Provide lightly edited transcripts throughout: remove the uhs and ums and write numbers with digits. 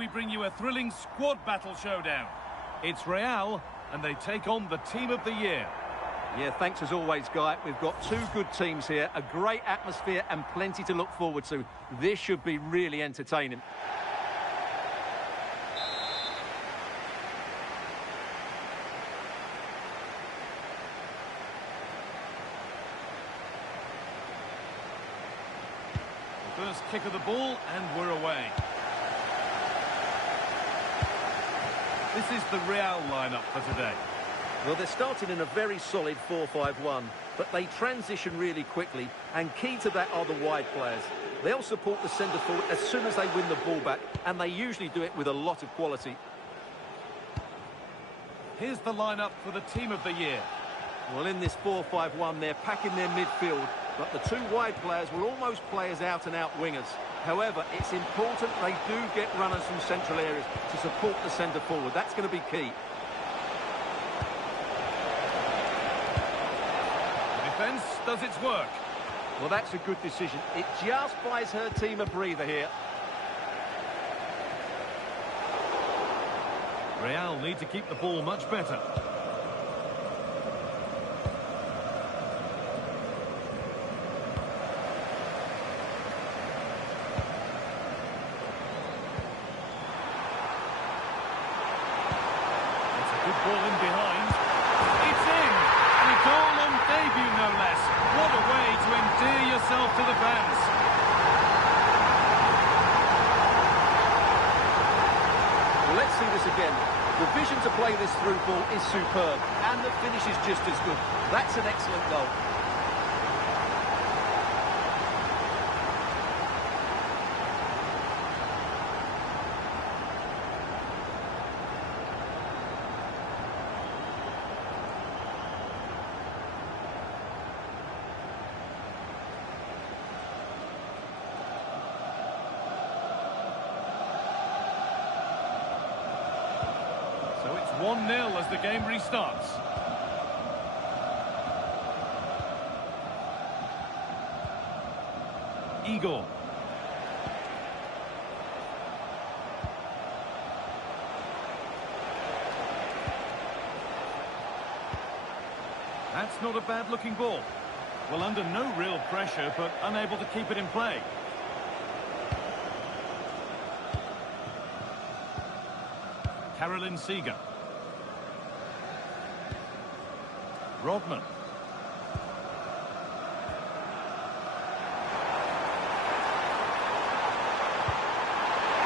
we bring you a thrilling squad battle showdown. It's Real, and they take on the team of the year. Yeah, thanks as always, Guy. We've got two good teams here, a great atmosphere and plenty to look forward to. This should be really entertaining. First kick of the ball, and we're away. This is the Real lineup for today. Well, they're starting in a very solid 4-5-1, but they transition really quickly, and key to that are the wide players. They'll support the centre forward as soon as they win the ball back, and they usually do it with a lot of quality. Here's the lineup for the team of the year. Well, in this 4-5-1, they're packing their midfield, but the two wide players will almost play as out-and-out wingers. However, it's important they do get runners from central areas to support the centre forward. That's going to be key. Defence does its work. Well, that's a good decision. It just buys her team a breather here. Real need to keep the ball much better. It's a good ball in behind. It's in! And a goal on debut, no less. What a way to endear yourself to the fans. Well, let's see this again. The vision to play this through ball is superb, and the finish is just as good. That's an excellent goal. So it's 1-0 as the game restarts. Igor. That's not a bad-looking ball. Well, under no real pressure, but unable to keep it in play. Caroline Seeger. Rodman.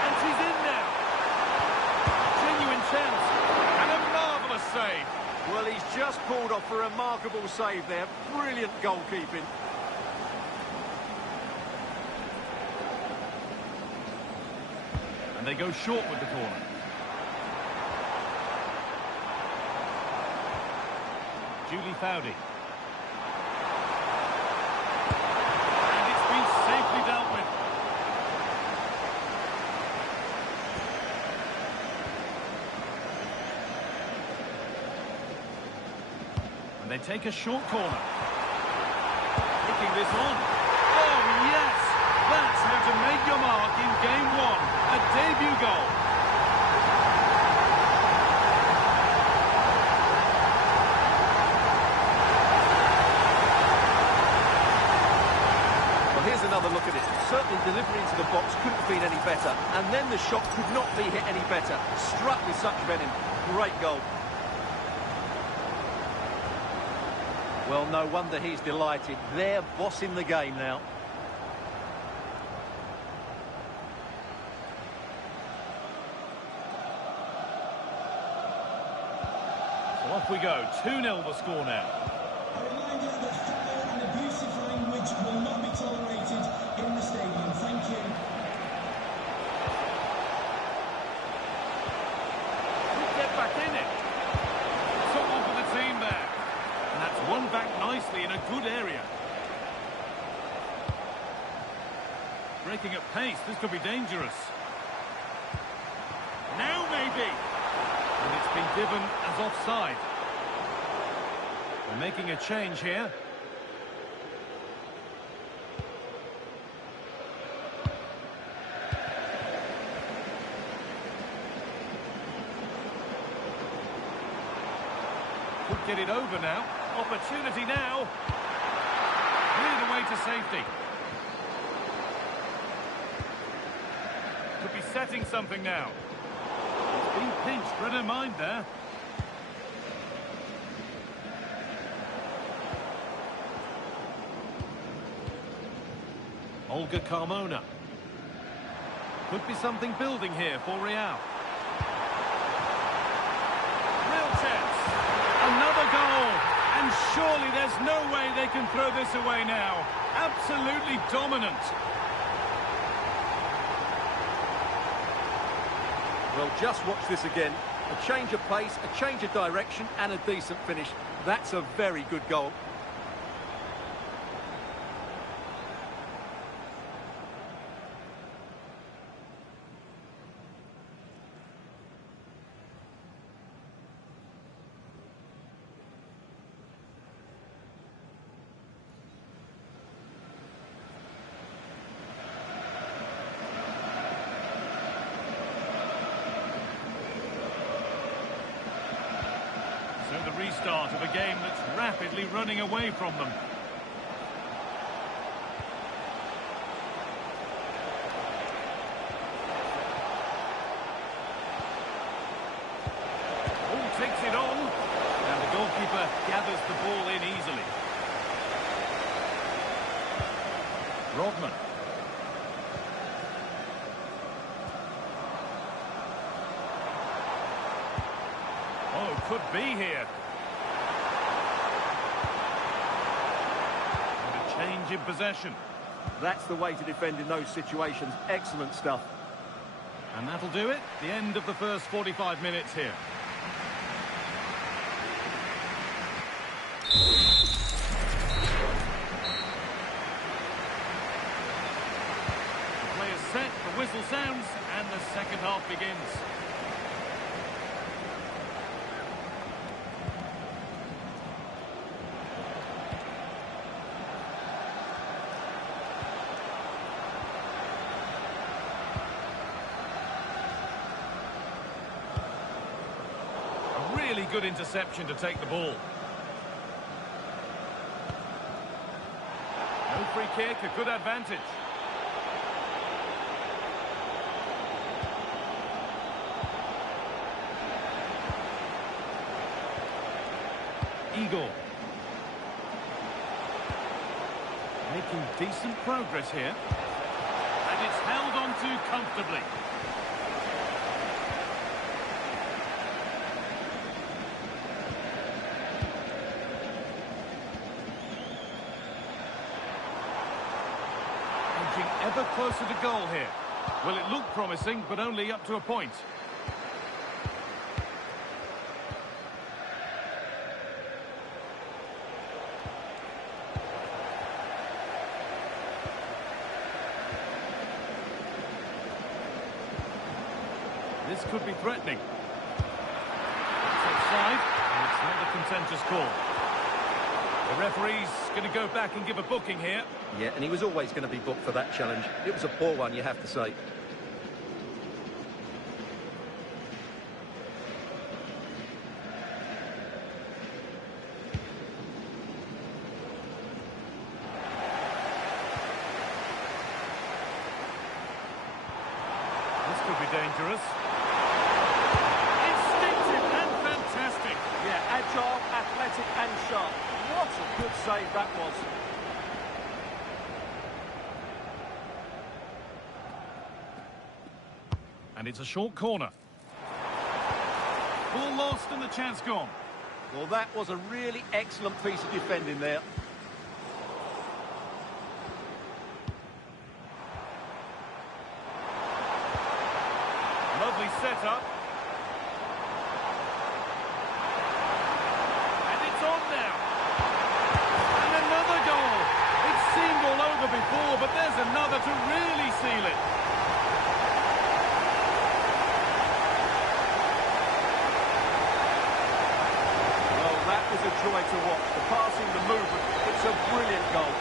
And she's in now. Genuine chance. And a marvellous save. Well, he's just pulled off a remarkable save there. Brilliant goalkeeping. And they go short with the corner. Julie Foudy. And it's been safely dealt with. And they take a short corner. Taking this on. Oh, yes! That's how to make your mark in game one. A debut goal. Here's another look at it. Certainly delivery into the box couldn't have been any better. And then the shot could not be hit any better. Struck with such venom. Great goal. Well, no wonder he's delighted. They're bossing the game now. So off we go. 2-0 the score now. A reminder that football and abusive language will not be tolerated in the stadium. Thank you. Get back in it. Someone for the team there. And that's won back nicely in a good area. Breaking at pace, this could be dangerous. Now maybe. And it's been given as offside. They're making a change here. Could get it over now. Opportunity now. Cleared away to safety. Could be setting something now. He's been pinched, read her mind there. Olga Carmona. Could be something building here for Real. Real chance. Another goal. And surely there's no way they can throw this away now. Absolutely dominant. Well, just watch this again. A change of pace, a change of direction, and a decent finish. That's a very good goal. So the restart of a game that's rapidly running away from them. Oh, takes it on. And the goalkeeper gathers the ball in easily. Rodman. Oh, could be here. And a change in possession. That's the way to defend in those situations. Excellent stuff. And that'll do it. The end of the first 45 minutes here. The play is set, the whistle sounds, and the second half begins. Really good interception to take the ball. No free kick, a good advantage. Igor. Making decent progress here. And it's held on to comfortably. Ever closer to goal here. Well, it looked promising, but only up to a point. This could be threatening. It's offside, and it's not a contentious call. The referee's going to go back and give a booking here. Yeah, and he was always going to be booked for that challenge. It was a poor one, you have to say. This could be dangerous. Instinctive and fantastic. Yeah, agile, athletic and sharp. What a good save that was. And it's a short corner. Ball lost and the chance gone. Well, that was a really excellent piece of defending there. Lovely setup. And it's on now. And another goal. It seemed all over before, but there's another to really seal it. Is a joy to watch. The passing, the movement, it's a brilliant goal.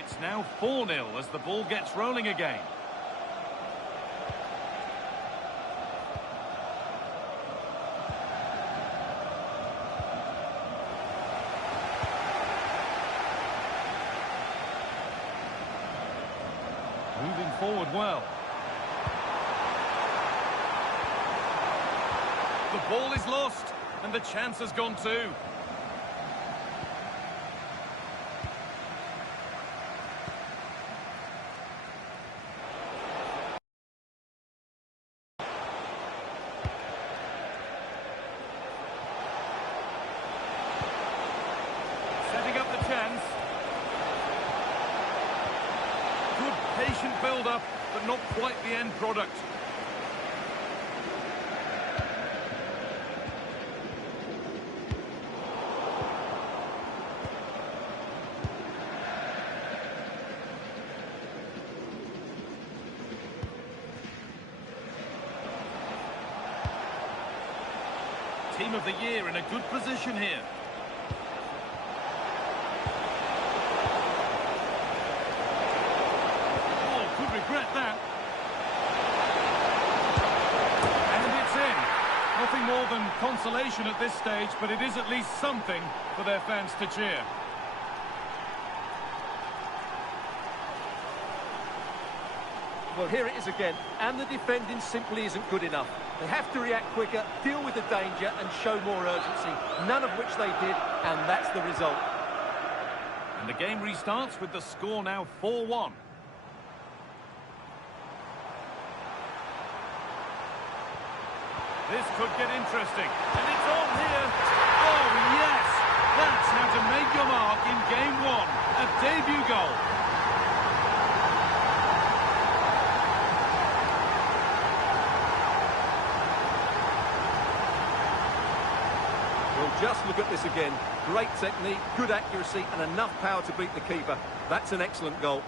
it's now 4-0 as the ball gets rolling again. Moving forward well. The ball is lost, and the chance has gone too. Setting up the chance. Good patient build-up, but not quite the end product. Team of the year in a good position here. Oh, could regret that. And it's in. Nothing more than consolation at this stage, but it is at least something for their fans to cheer. Well, here it is again, and the defending simply isn't good enough. They have to react quicker, deal with the danger, and show more urgency, none of which they did, and that's the result. And the game restarts with the score now 4-1. This could get interesting, and it's on here. Oh, yes! That's how to make your mark in game one. A debut goal. Well, just look at this again. Great technique, good accuracy, and enough power to beat the keeper. That's an excellent goal.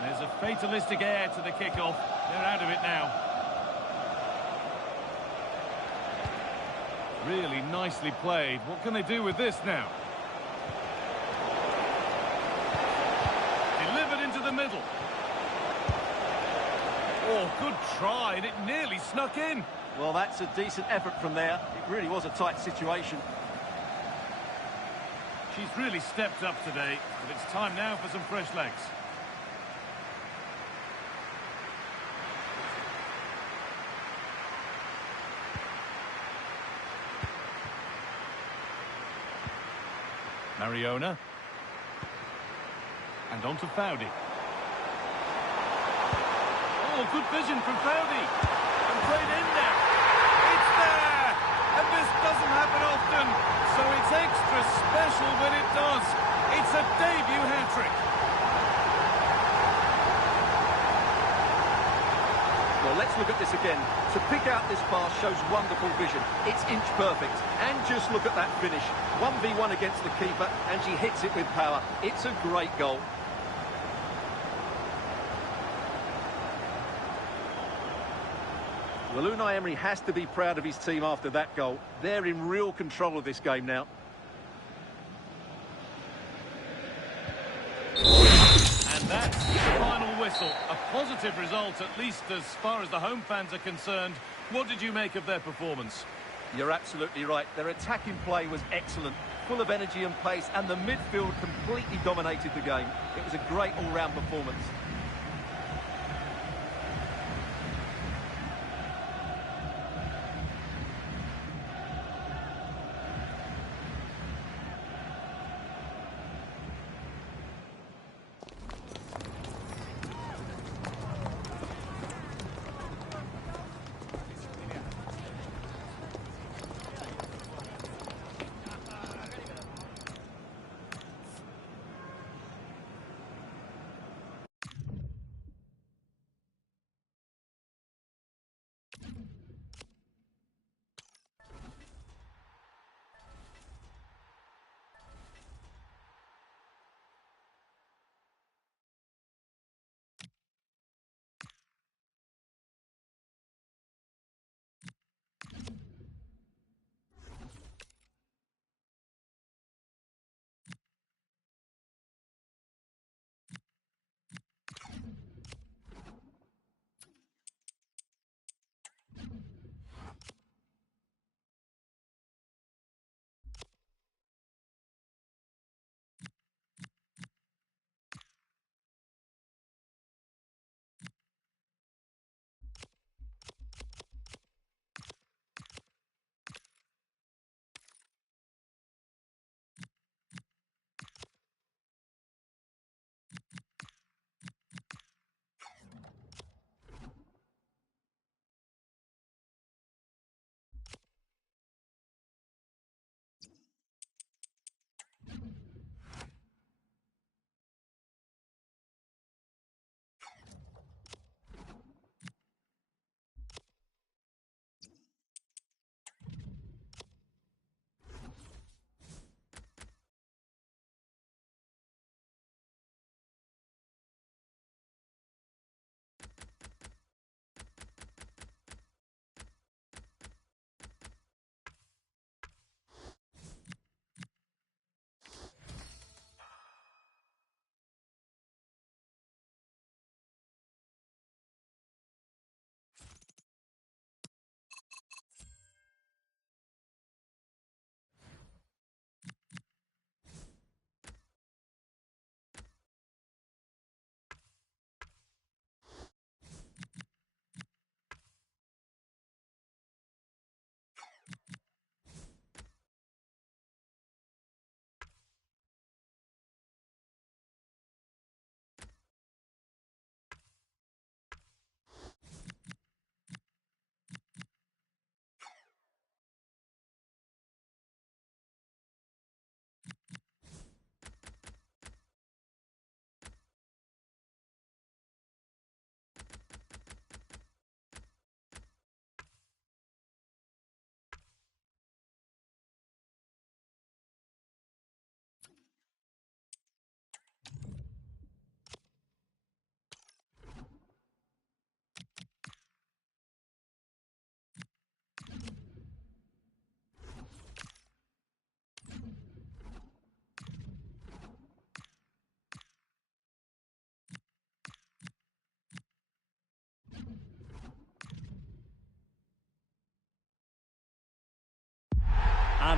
There's a fatalistic air to the kickoff. They're out of it now. Really nicely played. What can they do with this now? Delivered into the middle. Oh, good try, and it nearly snuck in. Well, that's a decent effort from there. It really was a tight situation. She's really stepped up today, but it's time now for some fresh legs. Mariona. And on to Foudy. Oh, good vision from Foudy. And played in there. It's there! And this doesn't happen often, so it's extra special when it does. It's a debut hat-trick. Well, let's look at this again. To pick out this pass shows wonderful vision. It's inch perfect. And just look at that finish. 1v1 against the keeper, and she hits it with power. It's a great goal. Well, Unai Emery has to be proud of his team after that goal. They're in real control of this game now. And that's the final whistle. A positive result, at least as far as the home fans are concerned. What did you make of their performance? You're absolutely right. Their attacking play was excellent, full of energy and pace, and the midfield completely dominated the game. It was a great all-round performance.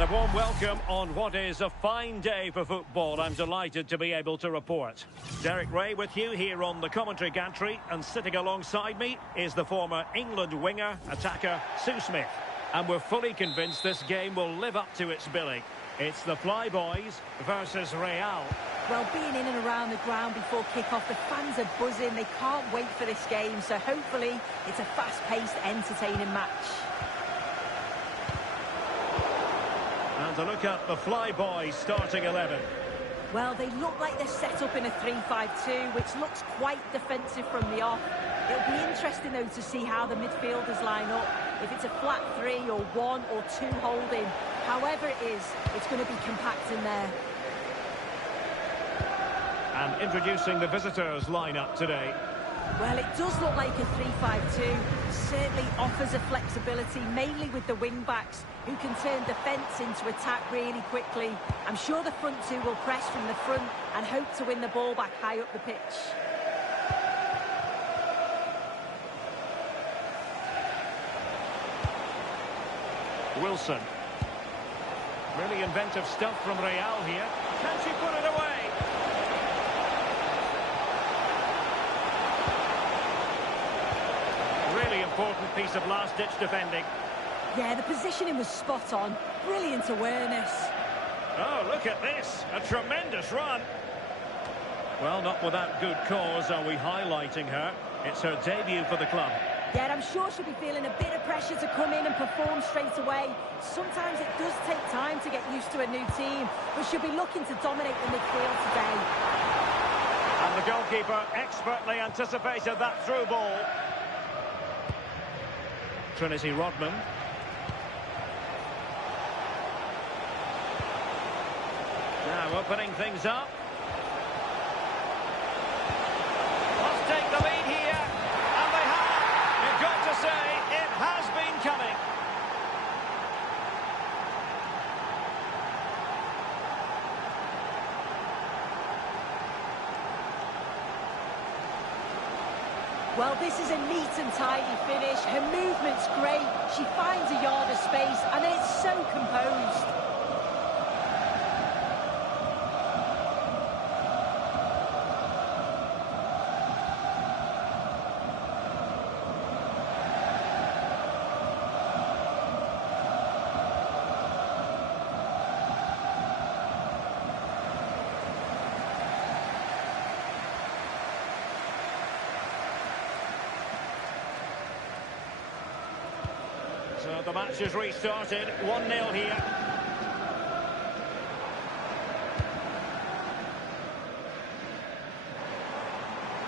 And a warm welcome on what is a fine day for football. I'm delighted to be able to report. Derek Ray with you here on the commentary gantry, and sitting alongside me is the former England winger, attacker, Sue Smith. And we're fully convinced this game will live up to its billing. It's the Flyboys versus Real. Well, being in and around the ground before kick-off, the fans are buzzing. They can't wait for this game, so hopefully it's a fast-paced, entertaining match. And to look at the Flyboys starting 11. Well, they look like they're set up in a 3-5-2, which looks quite defensive from the off. It'll be interesting, though, to see how the midfielders line up. If it's a flat 3 or 1 or 2 holding, however it is, it's going to be compact in there. And introducing the visitors lineup today. Well, it does look like a 3-5-2. Certainly offers a flexibility, mainly with the wing-backs, who can turn defence into attack really quickly. I'm sure the front two will press from the front and hope to win the ball back high up the pitch. Wilson. Really inventive stuff from Real here. Can she put it away? Really important piece of last-ditch defending. Yeah, the positioning was spot on. Brilliant awareness. Oh, look at this. A tremendous run. Well, not without good cause are we highlighting her. It's her debut for the club. Yeah, I'm sure she'll be feeling a bit of pressure to come in and perform straight away. Sometimes it does take time to get used to a new team, but she'll be looking to dominate the midfield today. And the goalkeeper expertly anticipated that through ball. Trinity Rodman. Now opening things up. Must take the lead here. And they have. You've got to say, it has been coming. Well, this is a neat and tidy finish. Her movement's great. She finds a yard of space, and then it's so composed. So the match has restarted, 1-0 here.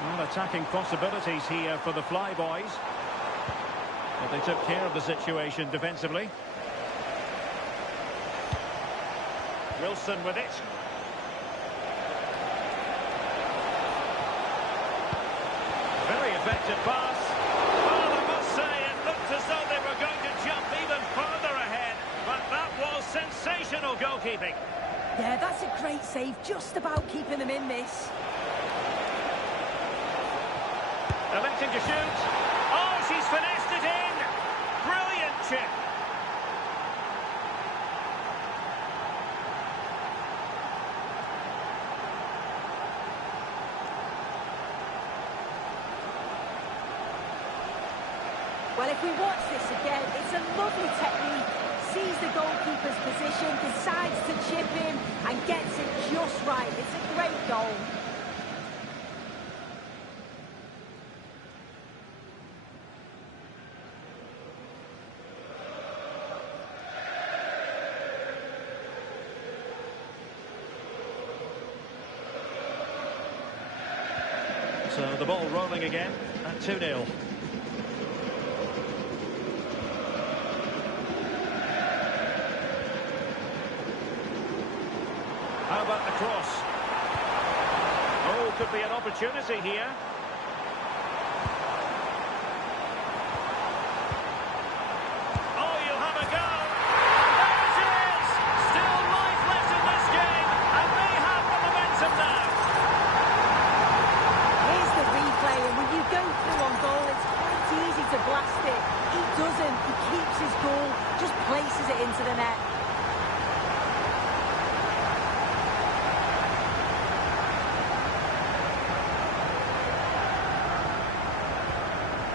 Well, attacking possibilities here for the Flyboys. But they took care of the situation defensively. Wilson with it. Very effective pass. Well, I must say, it looked as though they were going to jump even further ahead. But that was sensational goalkeeping. Yeah, that's a great save, just about keeping them in this. Electing to shoot. Oh, she's finessed it in. Brilliant chip. Well, if we watch this again, it's a lovely technique. Sees the goalkeeper's position, decides to chip in, and gets it just right. It's a great goal. So the ball rolling again at 2-0. How about the cross? Oh, could be an opportunity here. Oh, you'll have a go. There it is! Still life left in this game, and they have the momentum now. Here's the replay, and when you go through on goal, it's quite easy to blast it. He doesn't. He keeps his goal, just places it into the net.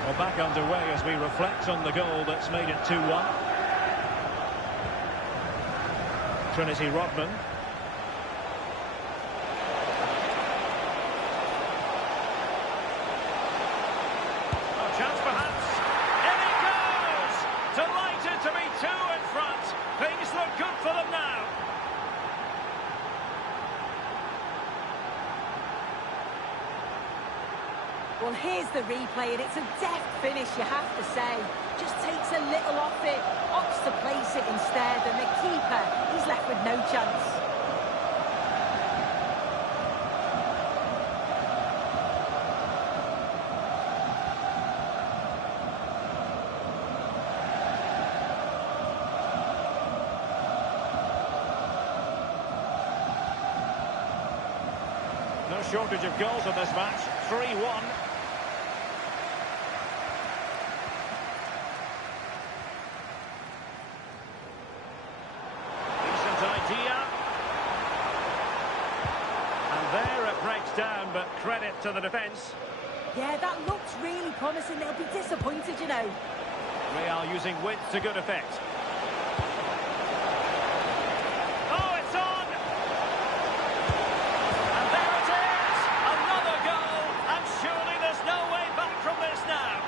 Well, back underway as we reflect on the goal that's made it 2-1. Trinity Rodman. Oh, chance perhaps. In it goes! Delighted to be two in front. Things look good for them now. Well, here's the replay, and it's a deft finish, you have to say. Just takes a little off it, opts to place it instead, and the keeper, he's left with no chance. No shortage of goals in this match. 3-1. Down, but credit to the defence. Yeah, that looks really promising. They'll be disappointed, you know. Real using width to good effect. Oh, it's on! And there it is! Another goal, and surely there's no way back from this now.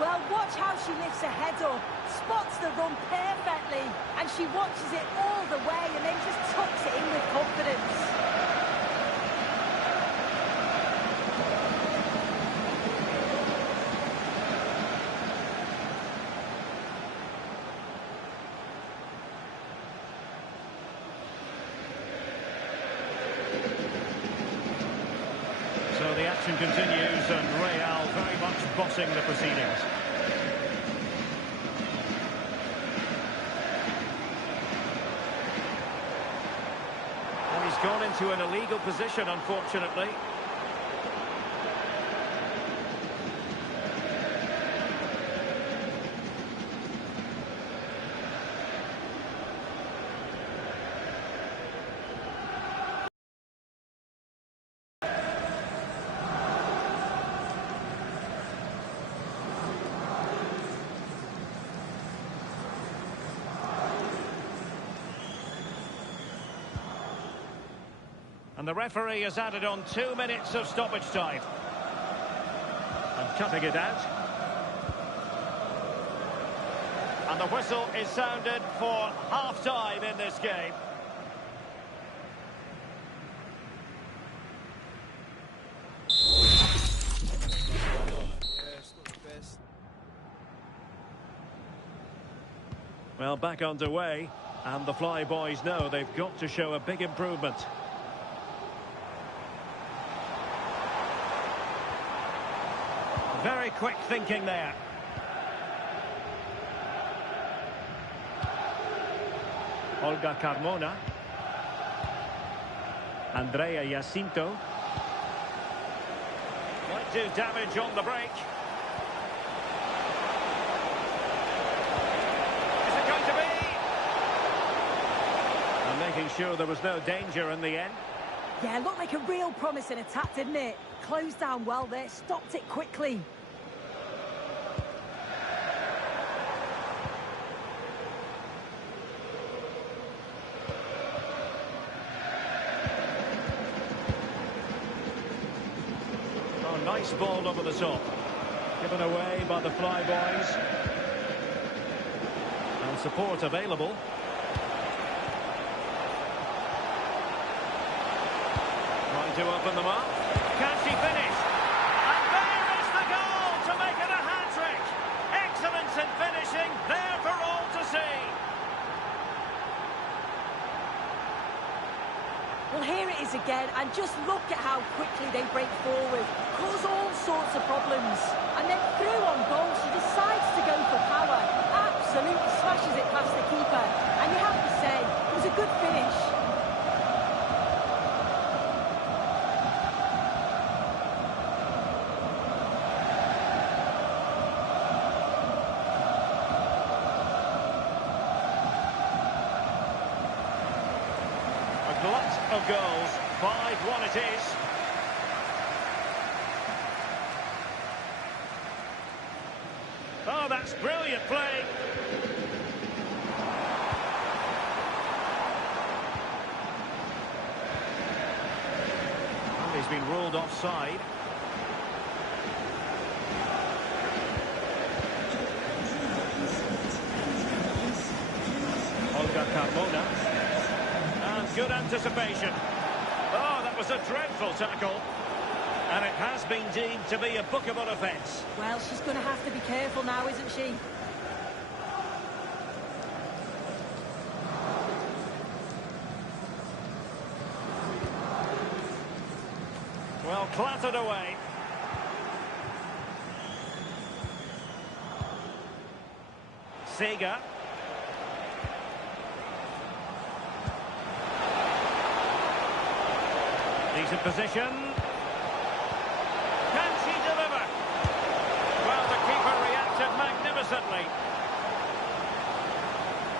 Well, watch how she lifts her head up, spots the run perfectly, and she watches it all the way and then just tucks it in with confidence. So the action continues, and Real very much bossing the proceedings. Gone into an illegal position, unfortunately. And the referee has added on 2 minutes of stoppage time. And cutting it out. And the whistle is sounded for half-time in this game. Well, back underway, and the Fly Boys know they've got to show a big improvement. Very quick thinking there. Olga Carmona. Andrea Jacinto. Might do damage on the break. Is it going to be? And making sure there was no danger in the end. Yeah, looked like a real promising attack, didn't it? Closed down well there, stopped it quickly. Oh, nice ball over the top. Given away by the Fly Boys. And support available. To open them up. Can she finish? And there is the goal to make it a hat-trick. Excellence in finishing, there for all to see. Well, here it is again, and just look at how quickly they break forward, cause all sorts of problems. And then through on goal, she decides to go for power. Absolutely smashes it past the keeper. And you have to say, it was a good finish. Glut of goals, 5-1 it is. that's brilliant play. Well, he's been ruled offside. Olga Carmona. And good anticipation. Oh, that was a dreadful tackle. And it has been deemed to be a bookable offence. Well, she's going to have to be careful now, isn't she? Well, clattered away. Sega. Decent position. Can she deliver? Well, the keeper reacted magnificently.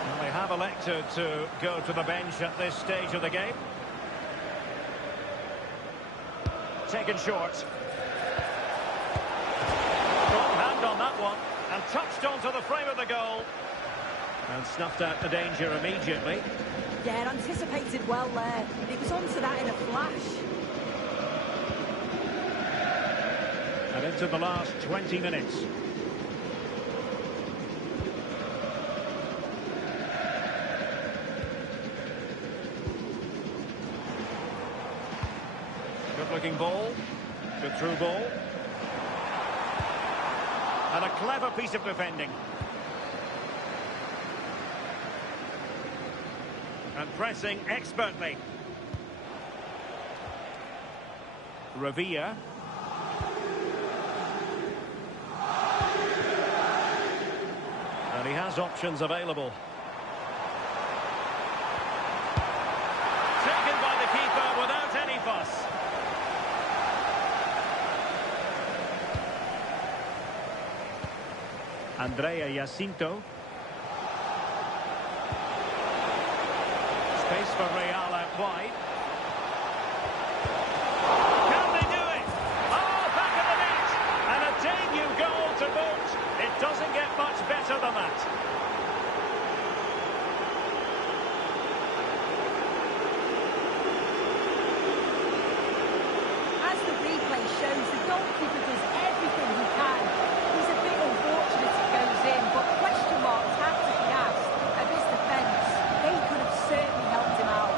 Well, they have elected to go to the bench at this stage of the game. Taken short. Strong hand on that one. And touched onto the frame of the goal. And snuffed out the danger immediately. Yeah, anticipated well there. It was onto that in a flash. And into the last 20 minutes. Good-looking ball. Good through ball. And a clever piece of defending. And pressing expertly. Revilla. And he has options available. Taken by the keeper without any fuss. Andrea Jacinto. Space for Real out wide. Can they do it? Oh, back of the net! And a debut goal to boot. It doesn't get much better than that. As the replay shows, the goalkeeper does everything he can. He's a bit unfortunate it goes in, but question marks have to be asked of his defence. They could have certainly helped him out.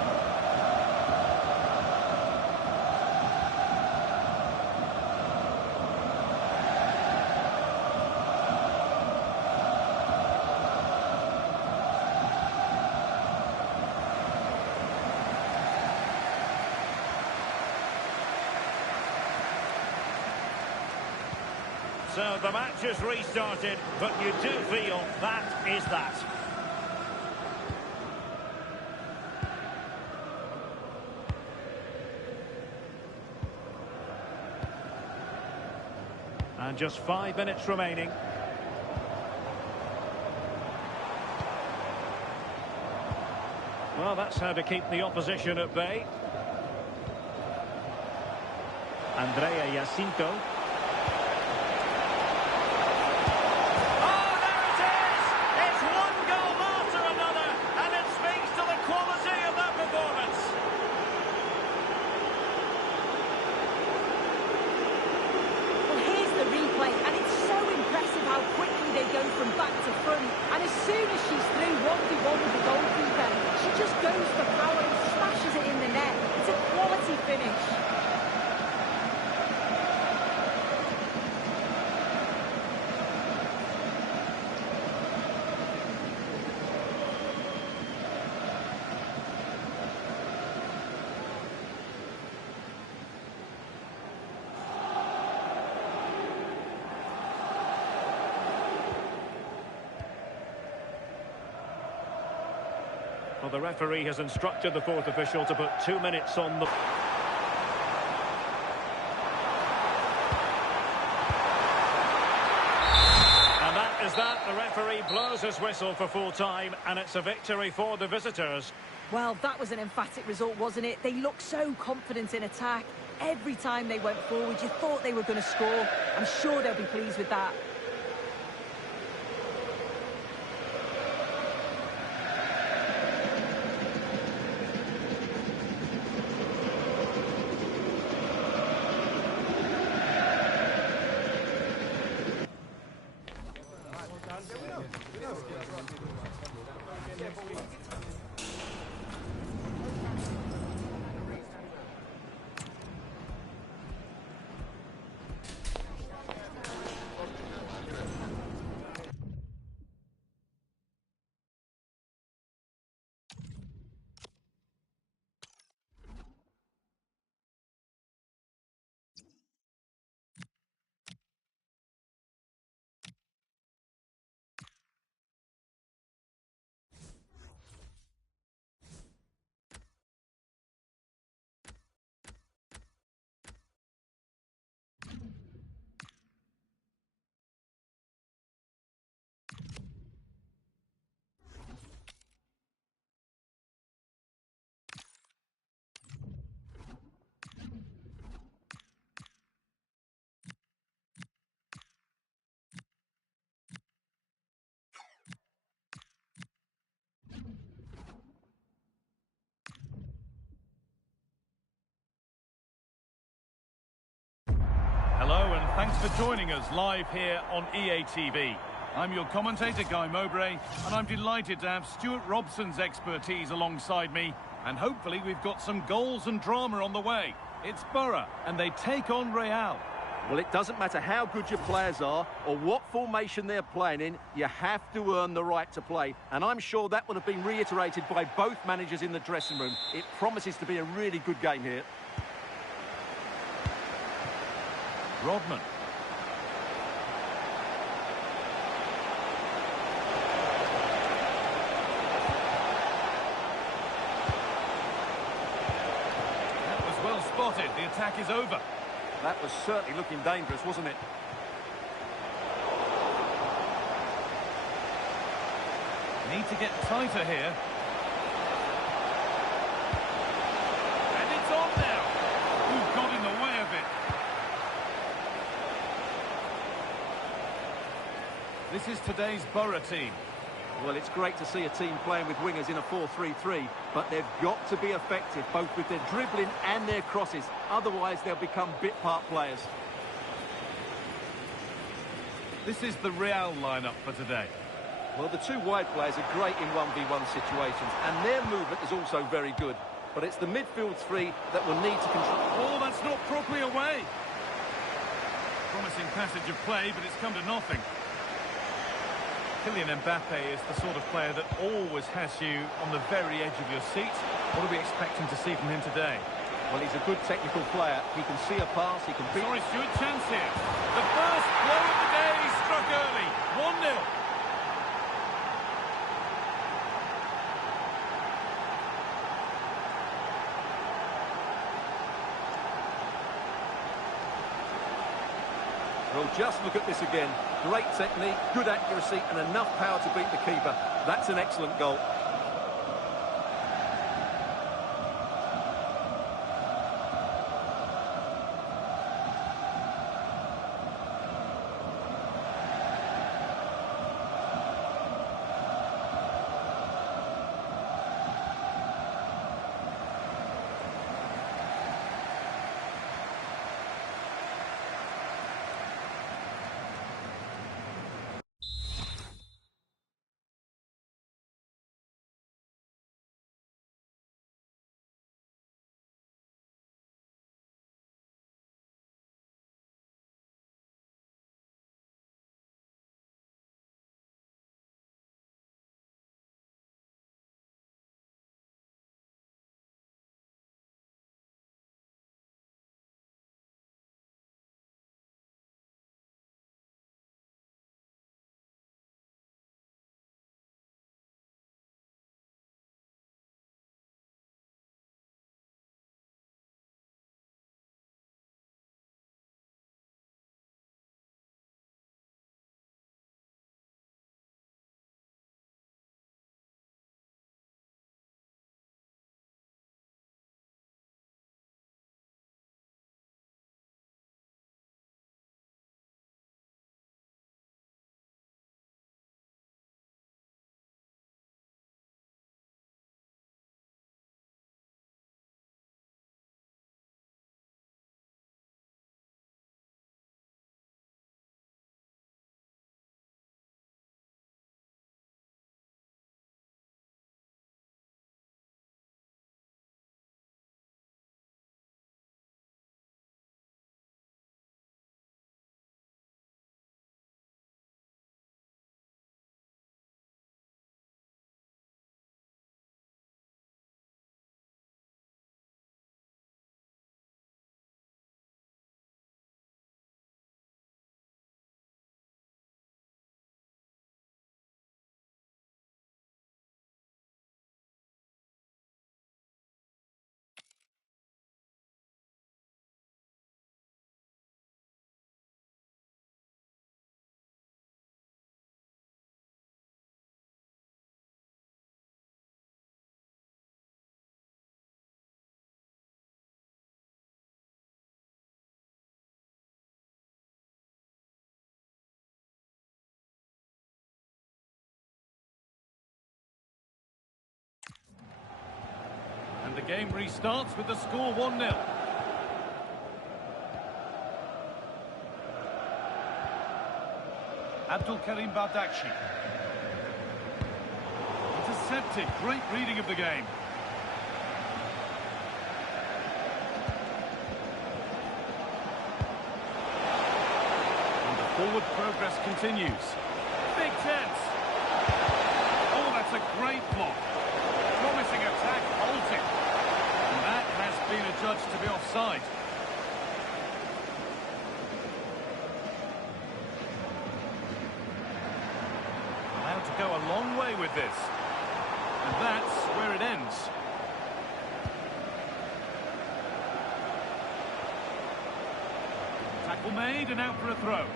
So the match has restarted, but you do feel that is that. And just 5 minutes remaining. Well, that's how to keep the opposition at bay. Andrea Jacinto. From back to front, and as soon as she's through 1v1 with the goalkeeper, she just goes for power and smashes it in the net. It's a quality finish. Well, the referee has instructed the fourth official to put 2 minutes on the... And that is that. The referee blows his whistle for full time, and it's a victory for the visitors. Well, that was an emphatic result, wasn't it? They looked so confident in attack. Every time they went forward, you thought they were going to score. I'm sure they'll be pleased with that. Hello and thanks for joining us live here on EA TV. I'm your commentator, Guy Mowbray, and I'm delighted to have Stuart Robson's expertise alongside me, and hopefully we've got some goals and drama on the way. It's Borough, and they take on Real. Well, it doesn't matter how good your players are or what formation they're playing in, you have to earn the right to play. And I'm sure that would have been reiterated by both managers in the dressing room. It promises to be a really good game here. Rodman. That was well spotted. The attack is over. That was certainly looking dangerous, wasn't it? Need to get tighter here. And it's on now. Who got in the way of it? This is today's Borough team. Well, it's great to see a team playing with wingers in a 4-3-3, but they've got to be effective, both with their dribbling and their crosses. Otherwise, they'll become bit-part players. This is the Real lineup for today. Well, the two wide players are great in 1v1 situations, and their movement is also very good. But it's the midfield three that will need to control. Oh, that's not properly away. Promising passage of play, but it's come to nothing. Kylian Mbappe is the sort of player that always has you on the very edge of your seat. What are we expecting to see from him today? Well, he's a good technical player. He can see a pass, he can beat... Sorry, Stuart, chance here. The first blow of the day struck early. 1-0. Well, just look at this again. Great technique, good accuracy, and enough power to beat the keeper. That's an excellent goal. And the game restarts with the score 1-0. Abdul Karim Bardakci. Intercepted. Great reading of the game. And the forward progress continues. Big chance. Oh, that's a great block. Promising attack halted. And that has been adjudged to be offside. Allowed to go a long way with this. And that's where it ends. Tackle made and out for a throw.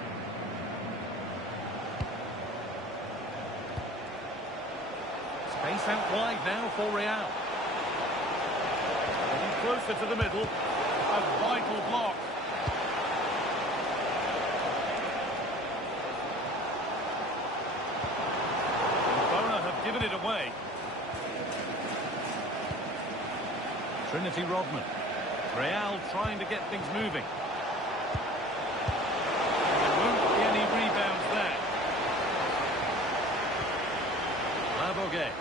Space out wide now for Real. Getting closer to the middle. A vital block. And Borough have given it away. Trinity Rodman. Real trying to get things moving. There won't be any rebounds there. Lavoguet.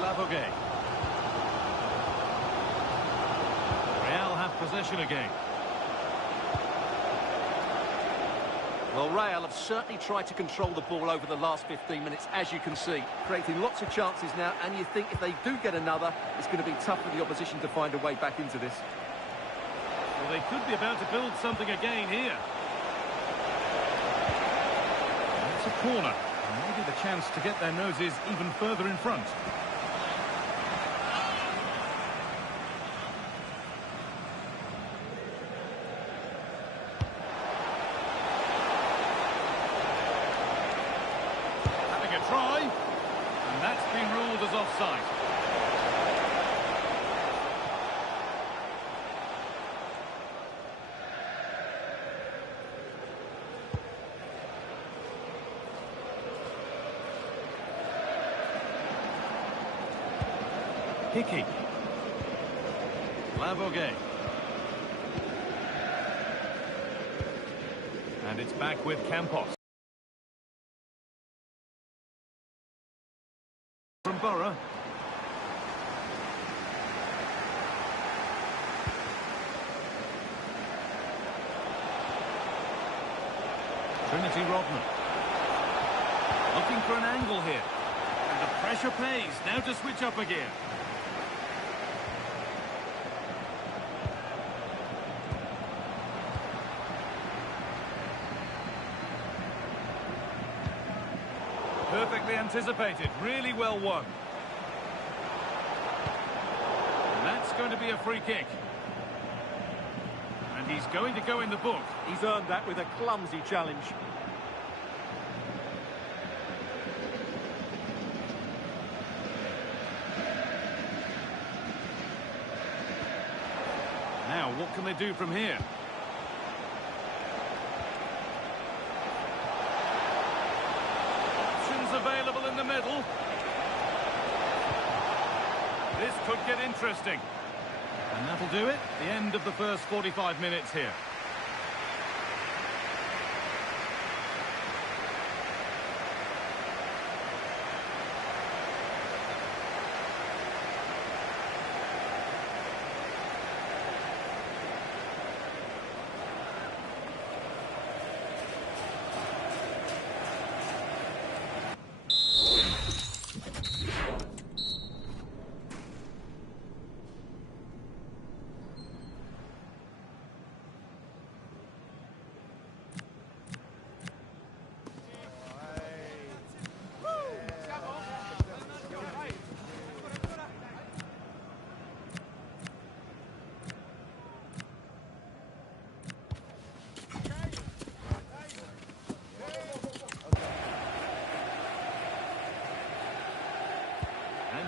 Lavoguet. Real have possession again. Well, Real have certainly tried to control the ball over the last 15 minutes, as you can see, creating lots of chances now, and you think if they do get another, it's going to be tough for the opposition to find a way back into this. Well, they could be about to build something again here. It's a corner, and maybe the chance to get their noses even further in front. Try, and that's been ruled as offside. Hickey. Lavoguet. And it's back with Campos. From Borough. Trinity Rodman. Looking for an angle here. And the pressure pays. Now to switch up again. Perfectly anticipated, really well won. And that's going to be a free kick. And he's going to go in the book. He's earned that with a clumsy challenge. Now, what can they do from here? Available in the middle. This could get interesting. And that'll do it. The end of the first 45 minutes here.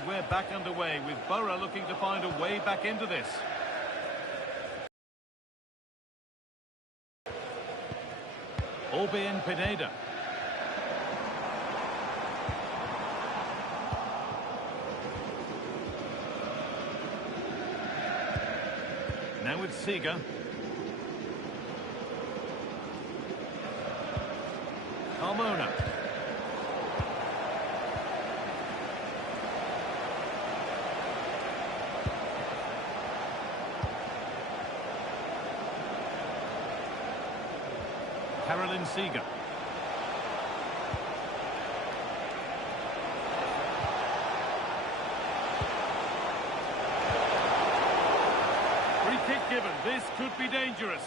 We're back underway with Borough looking to find a way back into this. Orbien Pineda. Now it's Seeger. Carmona. Caroline Seeger. Free kick given. This could be dangerous.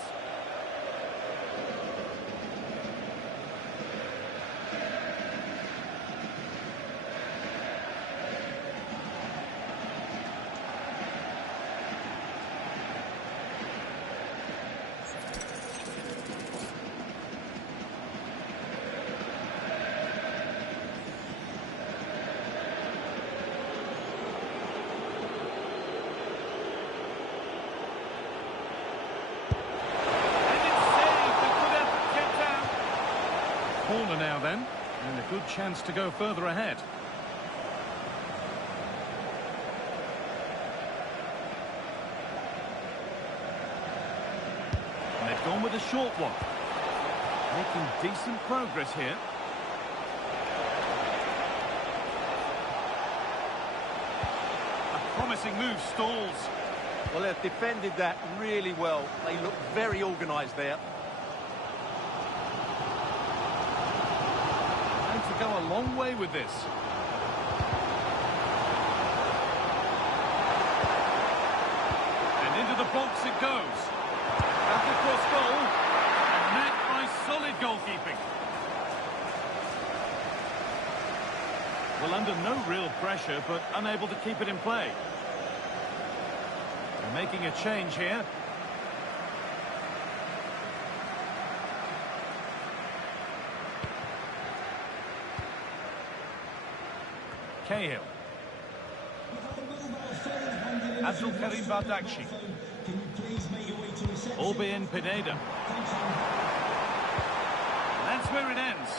Corner now then, and a good chance to go further ahead. And they've gone with a short one. Making decent progress here. A promising move stalls. Well, they've defended that really well. They look very organised there. To go a long way with this. And into the box it goes. Back across goal. And met by solid goalkeeping. Well, under no real pressure, but unable to keep it in play. They're making a change here. Cahill. Abdul Karim Bardakshi. Albion Pineda. That's where it ends.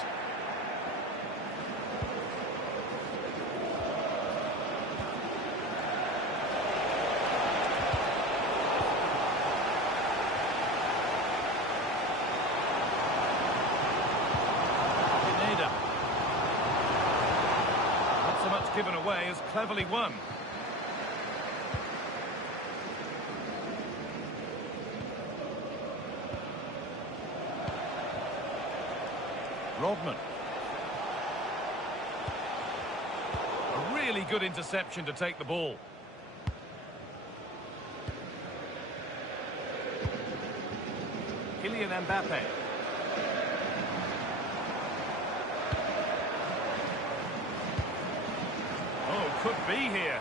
Given away as cleverly won. Rodman. A really good interception to take the ball. Kylian Mbappe. Could be here.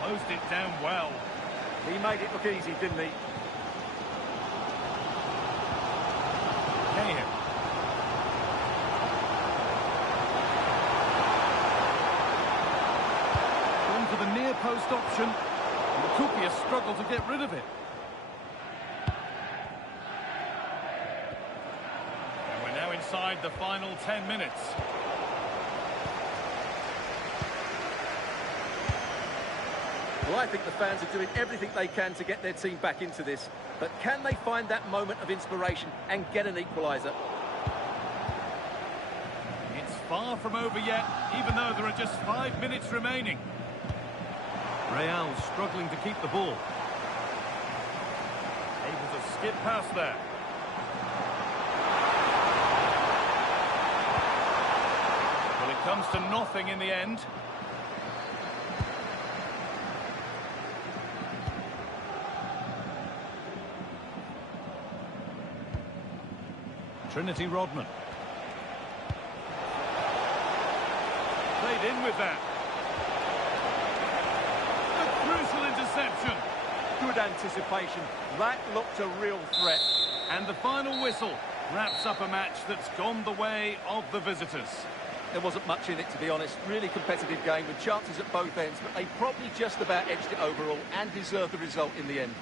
Closed it down well. He made it look easy, didn't he? Cahill. Going for the near post option. It could be a struggle to get rid of it. Inside the final 10 minutes. Well, I think the fans are doing everything they can to get their team back into this. But can they find that moment of inspiration and get an equaliser? It's far from over yet, even though there are just 5 minutes remaining. Real struggling to keep the ball. Able to skip past there. Comes to nothing in the end. Trinity Rodman. Played in with that. A crucial interception. Good anticipation. That looked a real threat. And the final whistle wraps up a match that's gone the way of the visitors. There wasn't much in it, to be honest. Really competitive game with chances at both ends, but they probably just about edged it overall and deserved the result in the end.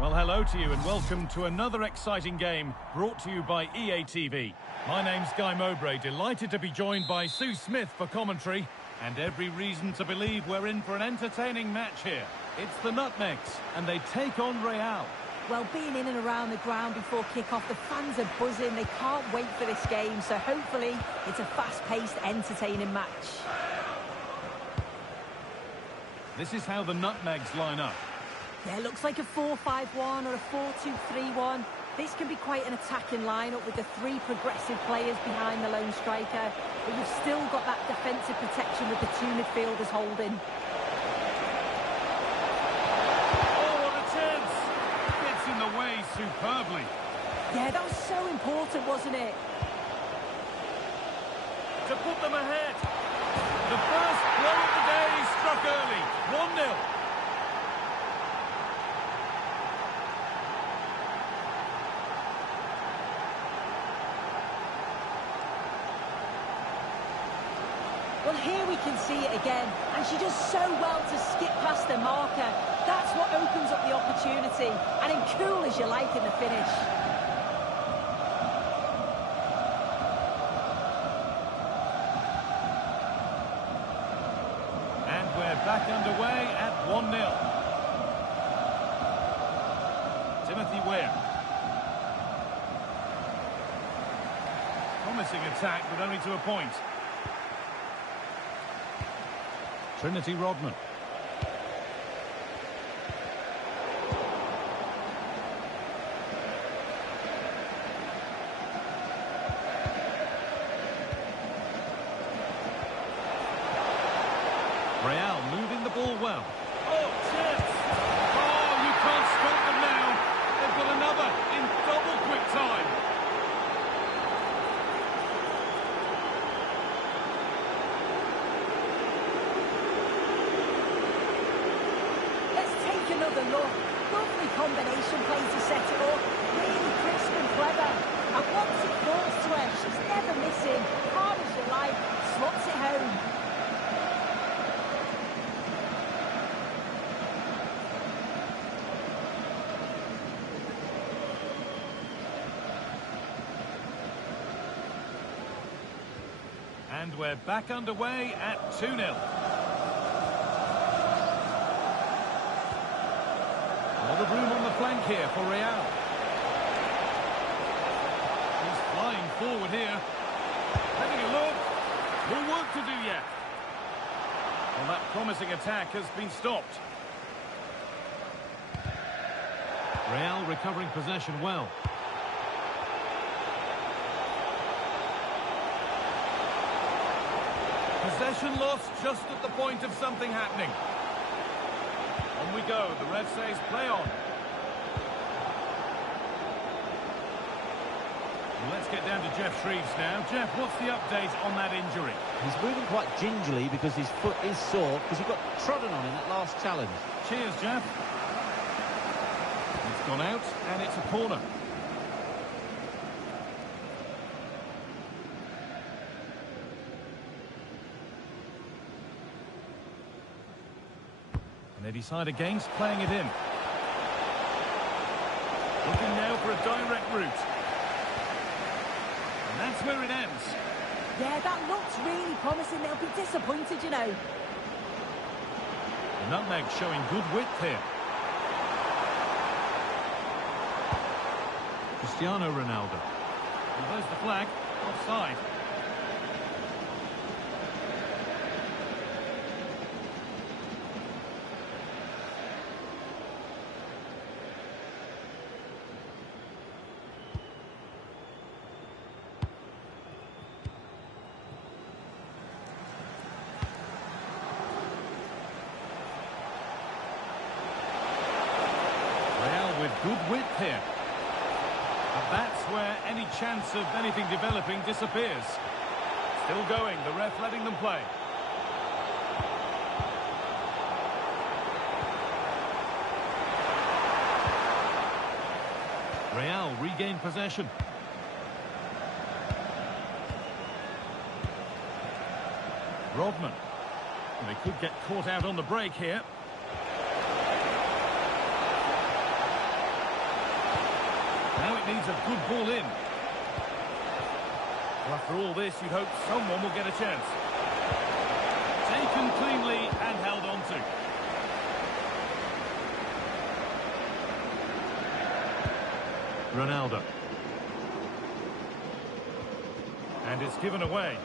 Well, hello to you and welcome to another exciting game brought to you by EA TV. My name's Guy Mowbray, delighted to be joined by Sue Smith for commentary, and every reason to believe we're in for an entertaining match here. It's the Nutmegs, and they take on Real. Well, being in and around the ground before kick-off, the fans are buzzing. They can't wait for this game, so hopefully it's a fast-paced, entertaining match. This is how the Nutmegs line up. Yeah, it looks like a 4-5-1 or a 4-2-3-1. This can be quite an attacking lineup with the three progressive players behind the lone striker, but you've still got that defensive protection with the two midfielders holding. Oh, what a chance! Gets in the way superbly. Yeah, that was so important, wasn't it? To put them ahead. The first blow of the day struck early. 1-0. Well, here we can see it again, and she does so well to skip past the marker. That's what opens up the opportunity, and in cool as you like in the finish. And we're back underway at 1-0. Timothy Weah. Promising attack, but only to a point. Trinity Rodman. Real moving the ball well. Oh, chance! Oh, you can't stop them now. They've got another in double quick time. Another look. Lovely combination play to set it up. Really crisp and clever. And once it falls to her, she's never missing. Hard as you like, slots it home. And we're back underway at 2-0. A lot of room on the flank here for Real. He's flying forward here. Having a look. More work to do yet. Well, that promising attack has been stopped. Real recovering possession well. Possession lost just at the point of something happening. On we go. The ref says play on. Well, let's get down to Jeff Shreves now. Jeff, what's the update on that injury? He's moving quite gingerly because his foot is sore because he got trodden on in that last challenge. Cheers, Jeff. It's gone out and it's a corner. And they decide against playing it in. Looking now for a direct route. And that's where it ends. Yeah, that looks really promising. They'll be disappointed, you know. The Nutmeg showing good width here. Cristiano Ronaldo. And there's the flag. Offside. With good width here. And that's where any chance of anything developing disappears. Still going, the ref letting them play. Real regain possession. Rodman. And they could get caught out on the break here. Now it needs a good ball in. Well, after all this, you'd hope someone will get a chance. Taken cleanly and held on to. Ronaldo. And it's given away.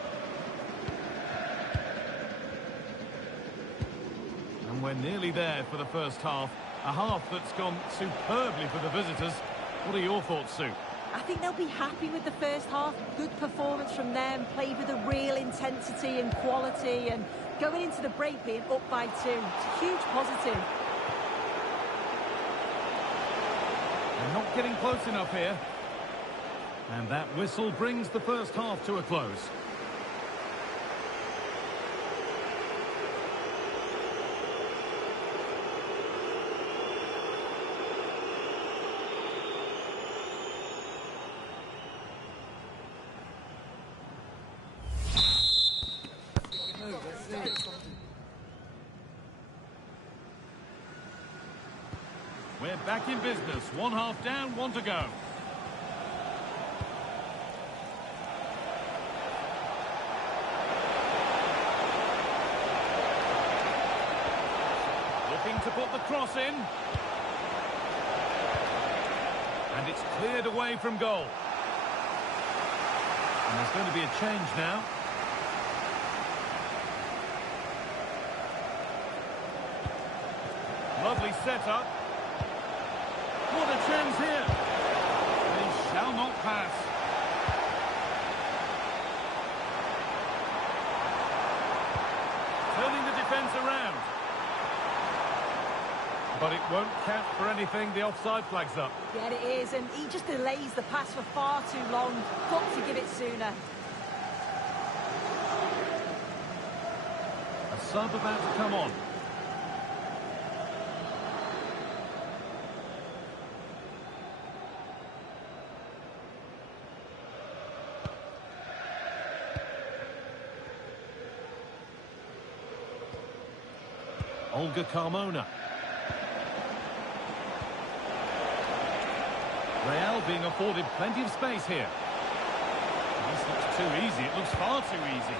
And we're nearly there for the first half. A half that's gone superbly for the visitors. What are your thoughts, Sue? I think they'll be happy with the first half. Good performance from them, played with a real intensity and quality, and going into the break being up by 2. It's a huge positive. They're not getting close enough here. And that whistle brings the first half to a close. We're back in business. One half down, one to go. Looking to put the cross in. And it's cleared away from goal. And there's going to be a change now. Lovely setup. What a chance here. They shall not pass. Turning the defence around. But it won't count for anything. The offside flag's up. Yeah, it is, and he just delays the pass for far too long. Got to give it sooner. A sub about to come on. Olga Carmona. Real being afforded plenty of space here. This looks too easy. It looks far too easy.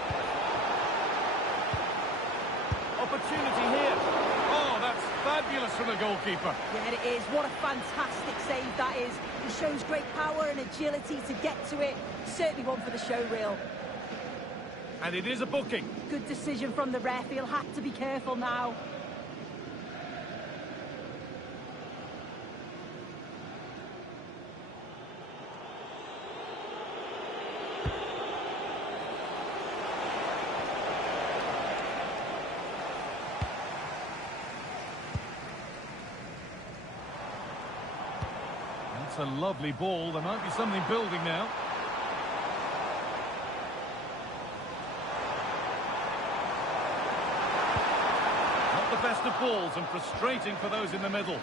Opportunity here. Oh, that's fabulous from the goalkeeper. Yeah, it is. What a fantastic save that is. He shows great power and agility to get to it. Certainly one for the show reel. And it is a booking. Good decision from the ref. He'll have to be careful now. That's a lovely ball. There might be something building now. Not the best of balls and frustrating for those in the middle.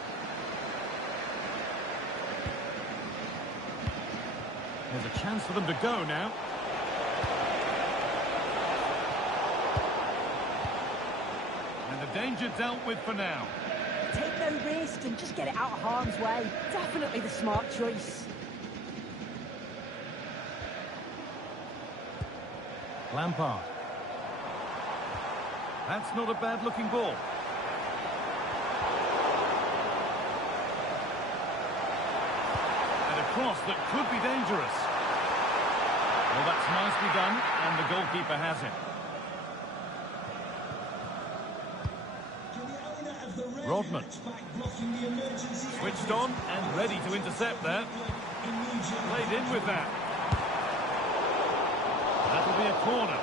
There's a chance for them to go now. And the danger dealt with for now. Take no risks and just get it out of harm's way. Definitely the smart choice. Lampard. That's not a bad-looking ball. And a cross that could be dangerous. Well, that's nicely done, and the goalkeeper has it. Rodman. Switched on and ready to intercept there. Played in with that. That'll be a corner.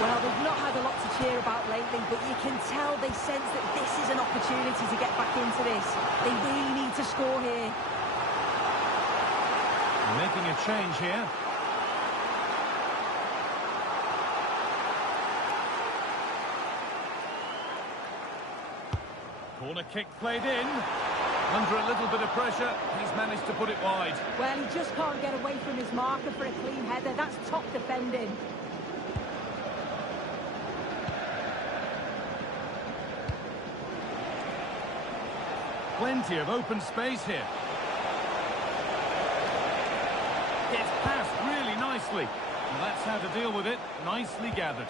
Well, they've not had a lot to cheer about lately, but you can tell they sense that this is an opportunity to get back into this. They really need to score here. Making a change here. Corner kick played in. Under a little bit of pressure, he's managed to put it wide. Well, he just can't get away from his marker for a clean header. That's top defending. Plenty of open space here. Gets past really nicely. And that's how to deal with it. Nicely gathered.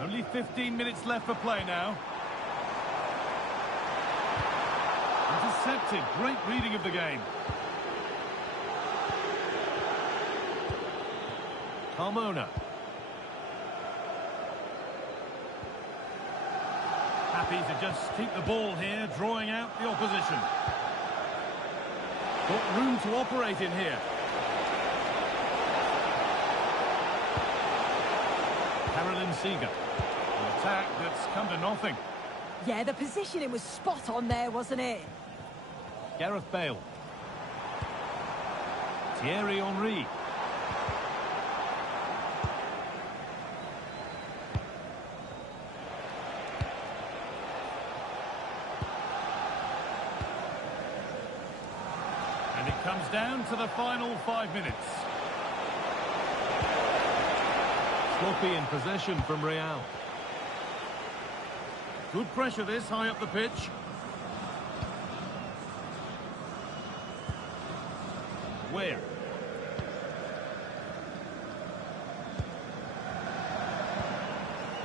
Only 15 minutes left for play now. Intercepted. Great reading of the game. Carmona. Happy to just keep the ball here, drawing out the opposition. Got room to operate in here. Carolyn Seeger. An attack that's come to nothing. Yeah, the positioning was spot on there, wasn't it? Gareth Bale. Thierry Henry. And it comes down to the final 5 minutes. Sloppy in possession from Real. Good pressure this, high up the pitch. Where?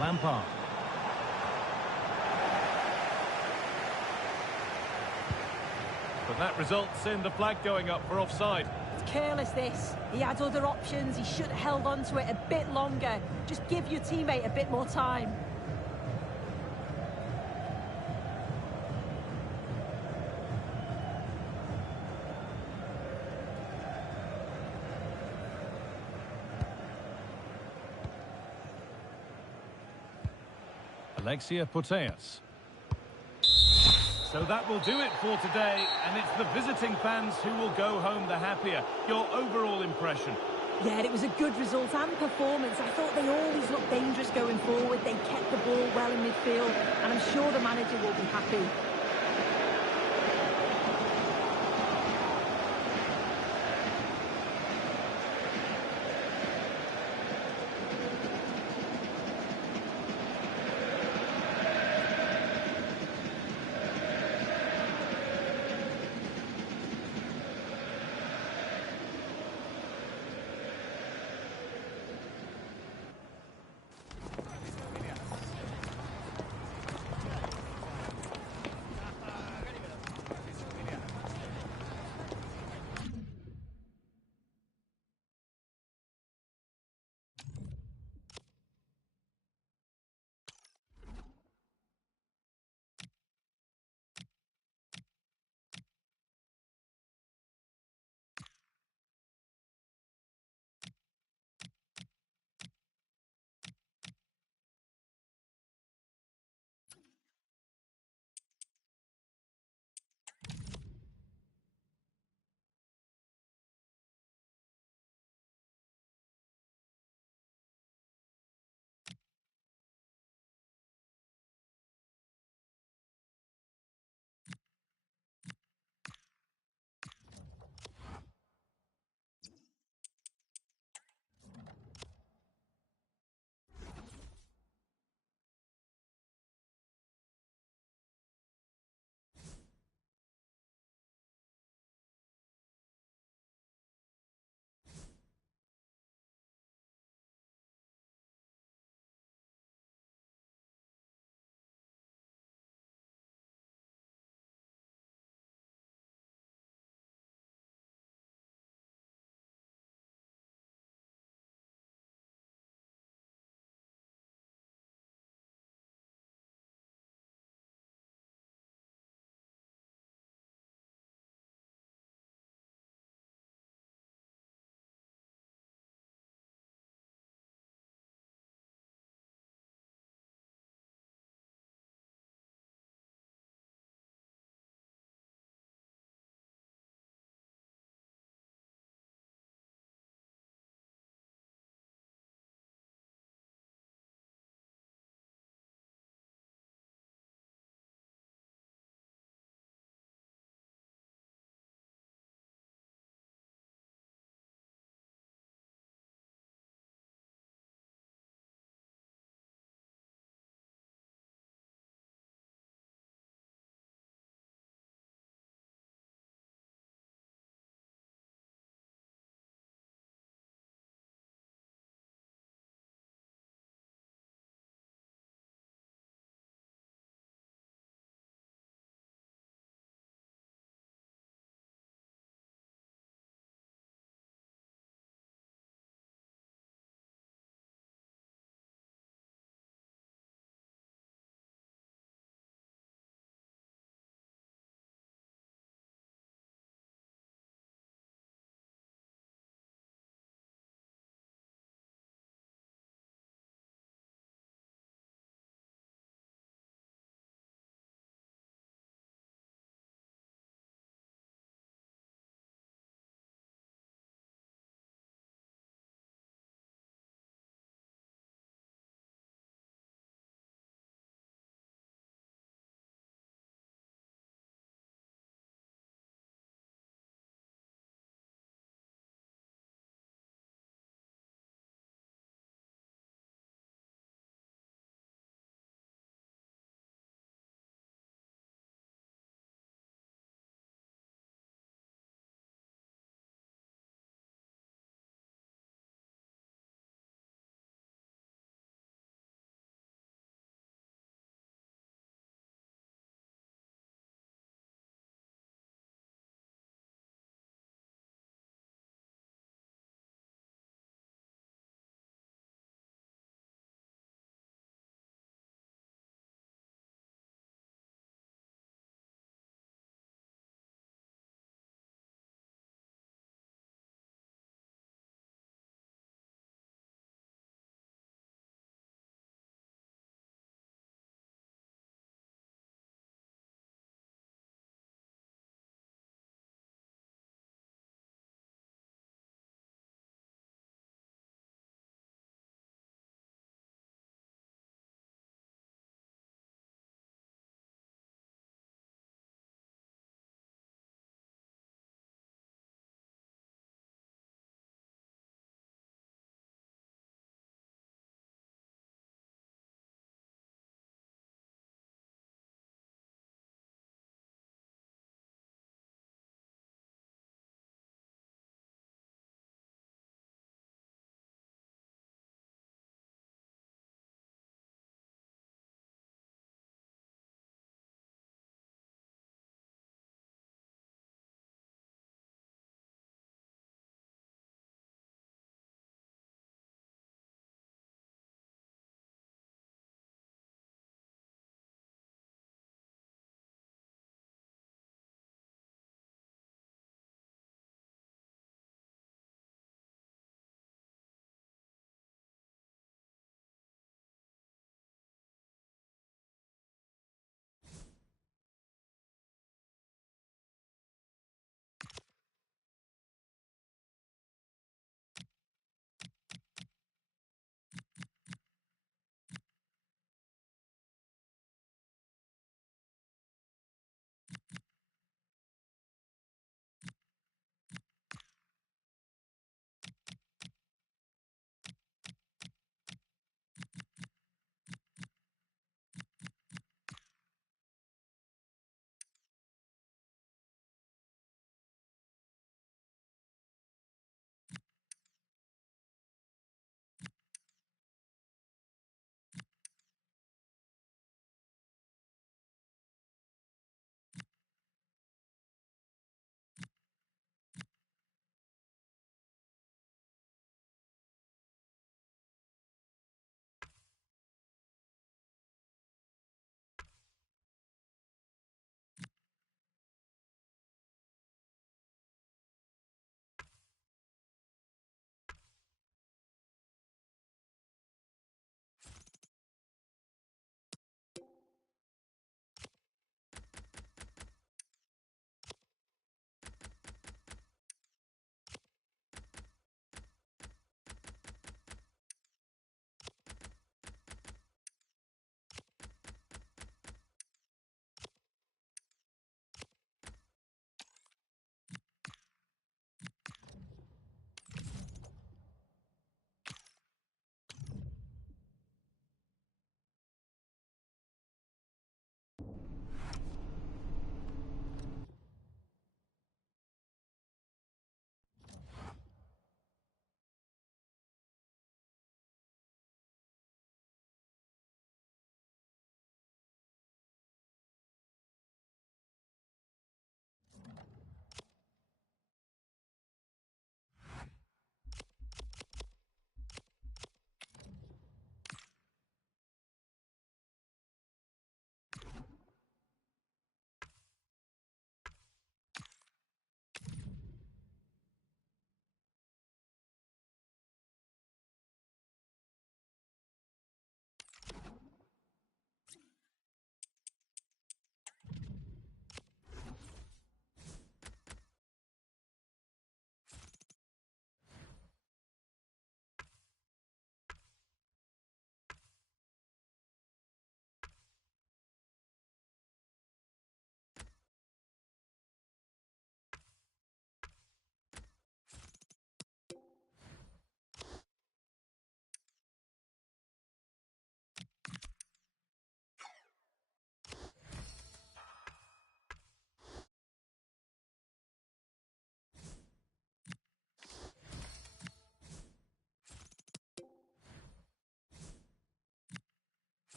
Lampard. But that results in the flag going up for offside. It's careless, this. He had other options. He should have held on to it a bit longer. Just give your teammate a bit more time. Alexia Putellas. So that will do it for today, and it's the visiting fans who will go home the happier. Your overall impression? Yeah, it was a good result and performance. I thought they always looked dangerous going forward. They kept the ball well in midfield, and I'm sure the manager will be happy.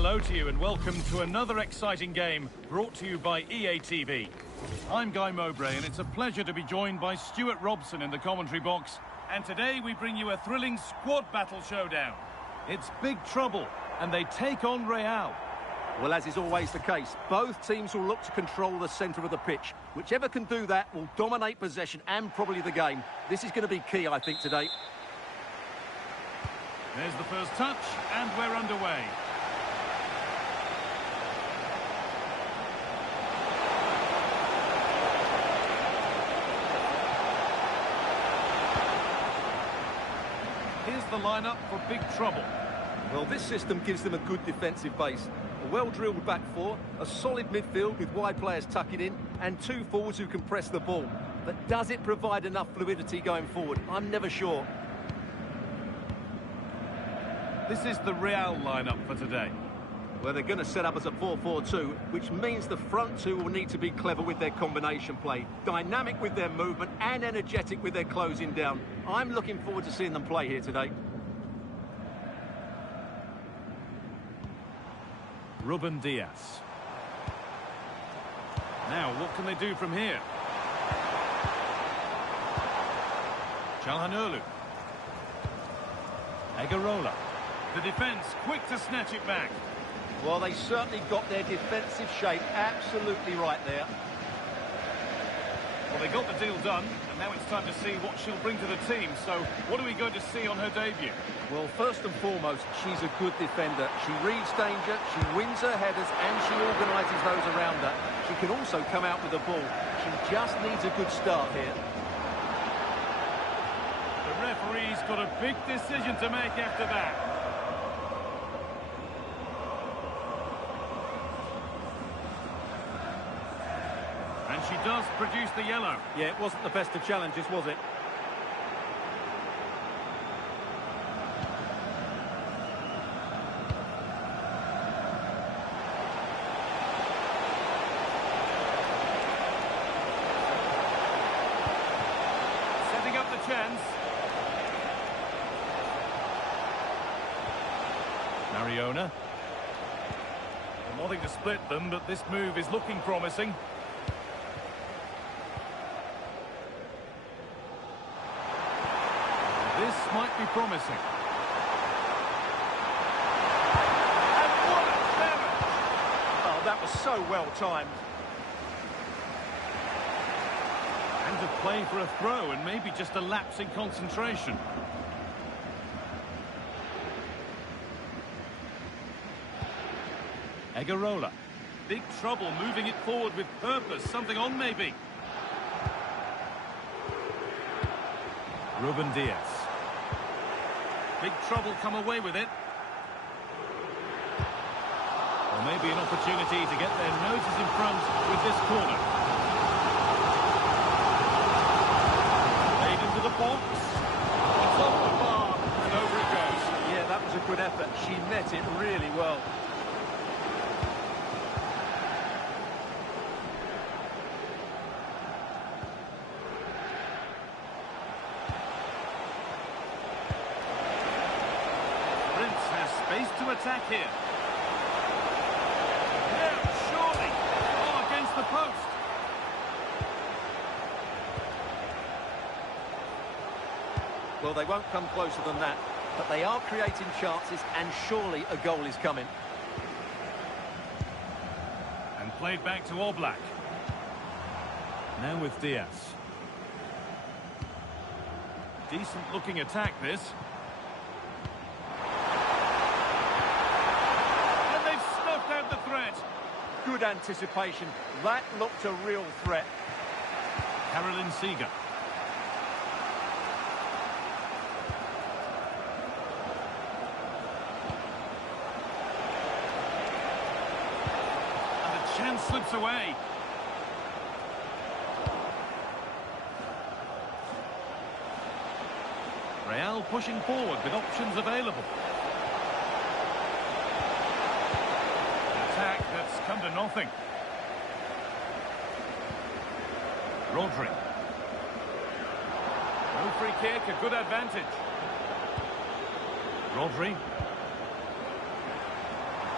hello to you and welcome to another exciting game brought to you by EA TV. I'm Guy Mowbray and it's a pleasure to be joined by Stuart Robson in the commentary box. And today we bring you a thrilling squad battle showdown. It's big trouble and they take on Real. Well, as is always the case, both teams will look to control the centre of the pitch. Whichever can do that will dominate possession and probably the game. This is going to be key, I think, today. There's the first touch and we're underway. Here's the lineup for big trouble. Well, this system gives them a good defensive base. A well-drilled back four, a solid midfield with wide players tucking in, and two forwards who can press the ball. But does it provide enough fluidity going forward? I'm never sure. This is the Real lineup for today. Well, they're going to set up as a 4-4-2, which means the front two will need to be clever with their combination play, dynamic with their movement and energetic with their closing down. I'm looking forward to seeing them play here today. Ruben Dias. Now, what can they do from here? Çalhanoğlu. Egarola. The defence quick to snatch it back. Well, they certainly got their defensive shape absolutely right there. Well, they got the deal done, and now it's time to see what she'll bring to the team. So, what are we going to see on her debut? Well, first and foremost, she's a good defender. She reads danger, she wins her headers, and she organises those around her. She can also come out with the ball. She just needs a good start here. The referee's got a big decision to make after that. And she does produce the yellow. Yeah, it wasn't the best of challenges, was it? Setting up the chance. Mariona. Well, nothing to split them, but this move is looking promising. This might be promising. And what a clearance! Oh, that was so well timed. And to play for a throw and maybe just a lapse in concentration. Egarola. Big trouble moving it forward with purpose. Something on maybe. Ruben Dias. Big trouble come away with it. Or maybe an opportunity to get their noses in front with this corner. Played into the box. It's off the bar and over it goes. Yeah, that was a good effort. She met it really well. Space to attack here. Yeah, surely. Oh, against the post. Well, they won't come closer than that, but they are creating chances, and surely a goal is coming. And played back to Oblak. Now with Diaz. Decent-looking attack, this. Out the threat. Good anticipation. That looked a real threat. Caroline Seeger. And the chance slips away. Real pushing forward with options available. That's come to nothing. Rodri. No free kick, a good advantage. Rodri.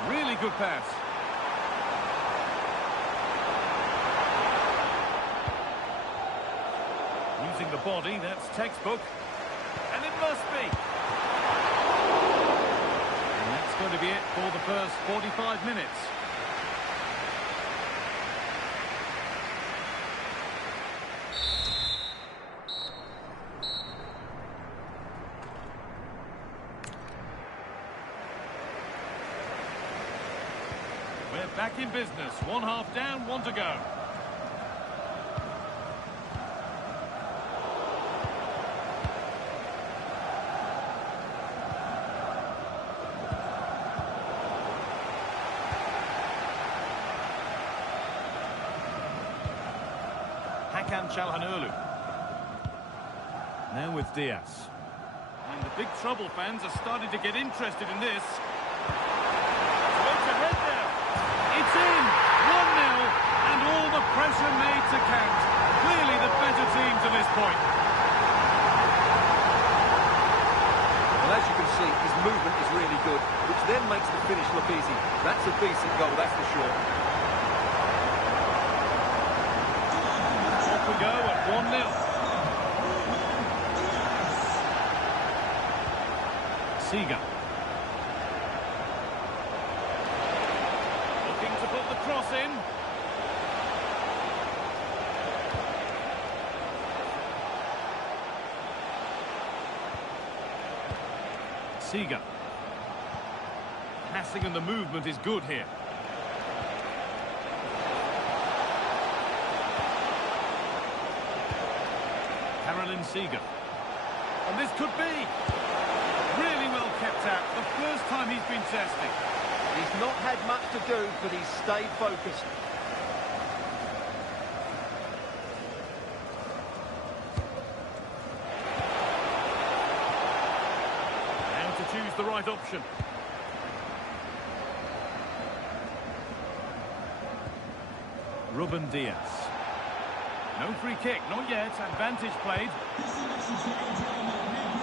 Really good pass. Using the body, that's textbook. And it must be. And that's going to be it for the first 45 minutes. We're back in business. One half down, one to go. Hakan Çalhanoğlu. Now with Diaz. And the big trouble fans are starting to get interested in this. It's ahead now. It's in. 1-0. And all the pressure made to count. Clearly the better team to this point. Well, as you can see, his movement is really good, which then makes the finish look easy. That's a decent goal, that's for sure. Off we go at 1-0. Seager. Looking to put the cross in. Seager. Passing and the movement is good here. Caroline Seager. And this could be. Really well kept out. The first time he's been testing. He's not had much to do, but he's stayed focused. Now to choose the right option. Ruben Diaz. No free kick, not yet. Advantage played.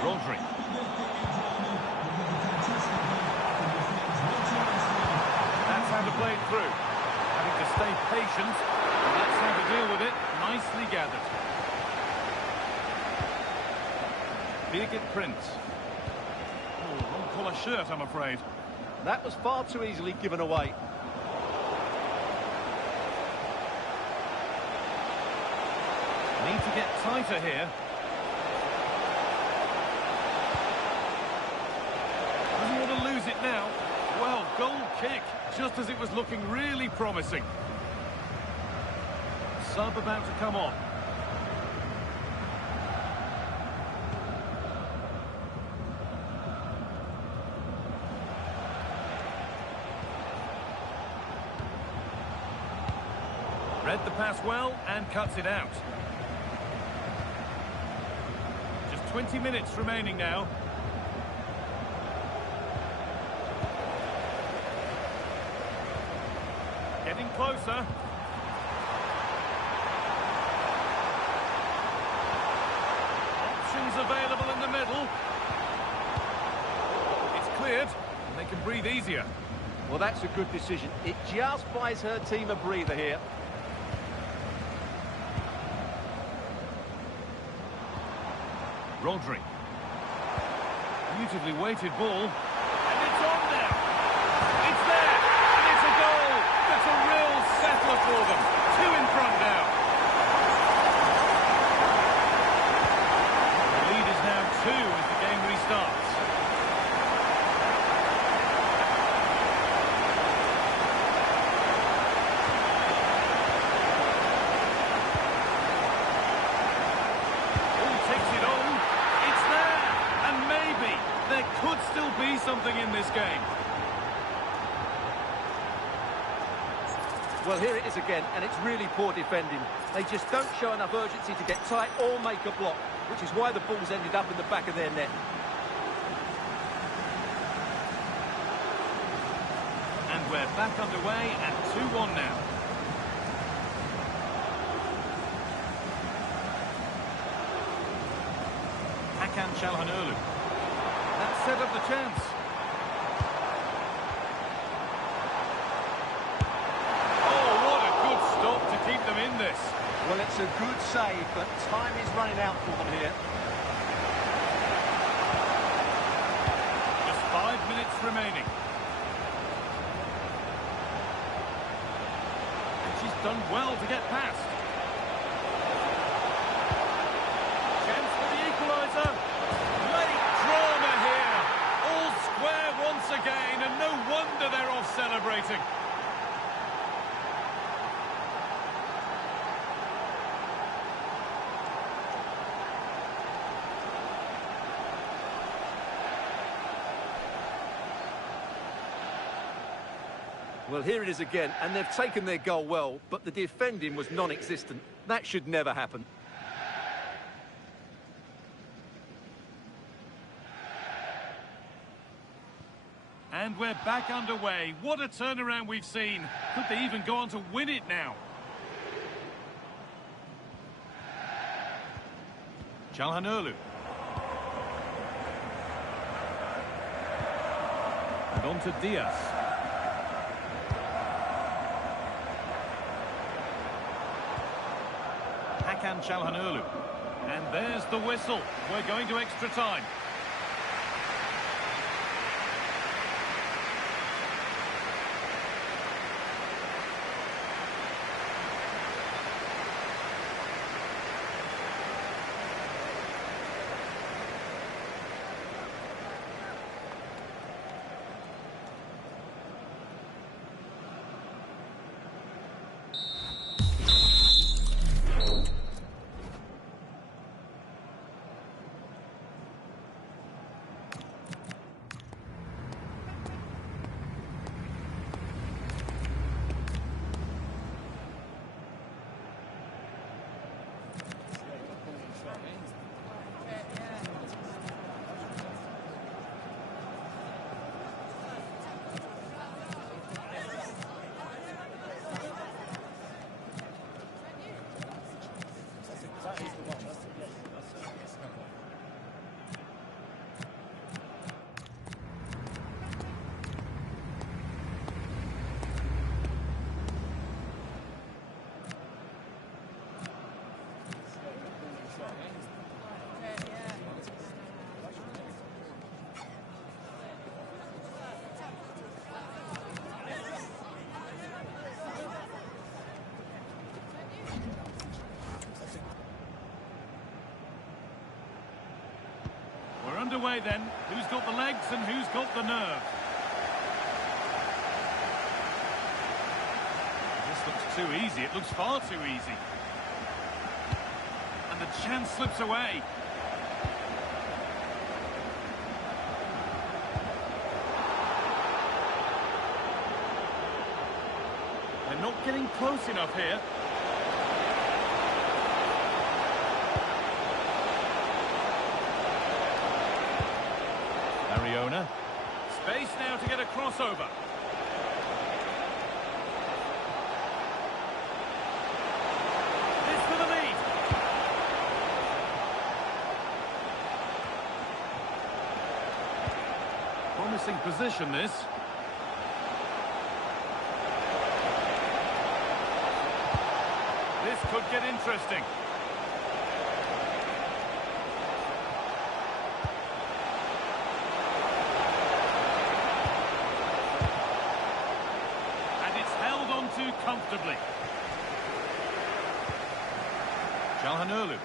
Rodri. That's how to play it through. Having to stay patient. And that's how to deal with it. Nicely gathered. Birgit Prince. Oh, wrong colour shirt, I'm afraid. That was far too easily given away. Need to get tighter here. Doesn't want to lose it now. Well, goal kick, just as it was looking really promising. Sub about to come on. Read the pass well and cuts it out. 20 minutes remaining now. Getting closer. Options available in the middle. It's cleared, and they can breathe easier. Well, that's a good decision. It just buys her team a breather here. Rodri. Beautifully weighted ball. And it's on now. It's there. And it's a goal. That's a real settler for them. 2 in front now. The lead is now 2 as the game restarts. Could still be something in this game. Well, here it is again, and it's really poor defending. They just don't show enough urgency to get tight or make a block, which is why the ball's ended up in the back of their net. And we're back underway at 2-1 now. Hakan Çalhanoğlu. That set up the chance. It's a good save, but time is running out for them here. Just 5 minutes remaining. And she's done well to get past. Chance for the equaliser. Late drama here. All square once again, and no wonder they're off celebrating. Well, here it is again, and they've taken their goal well, but the defending was non-existent. That should never happen. And we're back underway. What a turnaround we've seen. Could they even go on to win it now? Çalhanoğlu. And on to Diaz. Hakan Çalhanoğlu. And there's the whistle. We're going to extra time. We're underway then. Who's got the legs and who's got the nerve? This looks too easy. It looks far too easy. And the chance slips away. They're not getting close enough here. Mariona. Space now to get a crossover. This for the lead. Promising position, this. This could get interesting. Comfortably. Çalhanoğlu.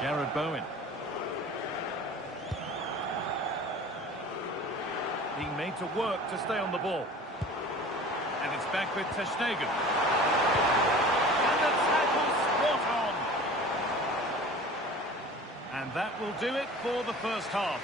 Jared Bowen. Being made to work to stay on the ball. And it's back with ter Stegen. And the tackle spot on. And that will do it for the first half.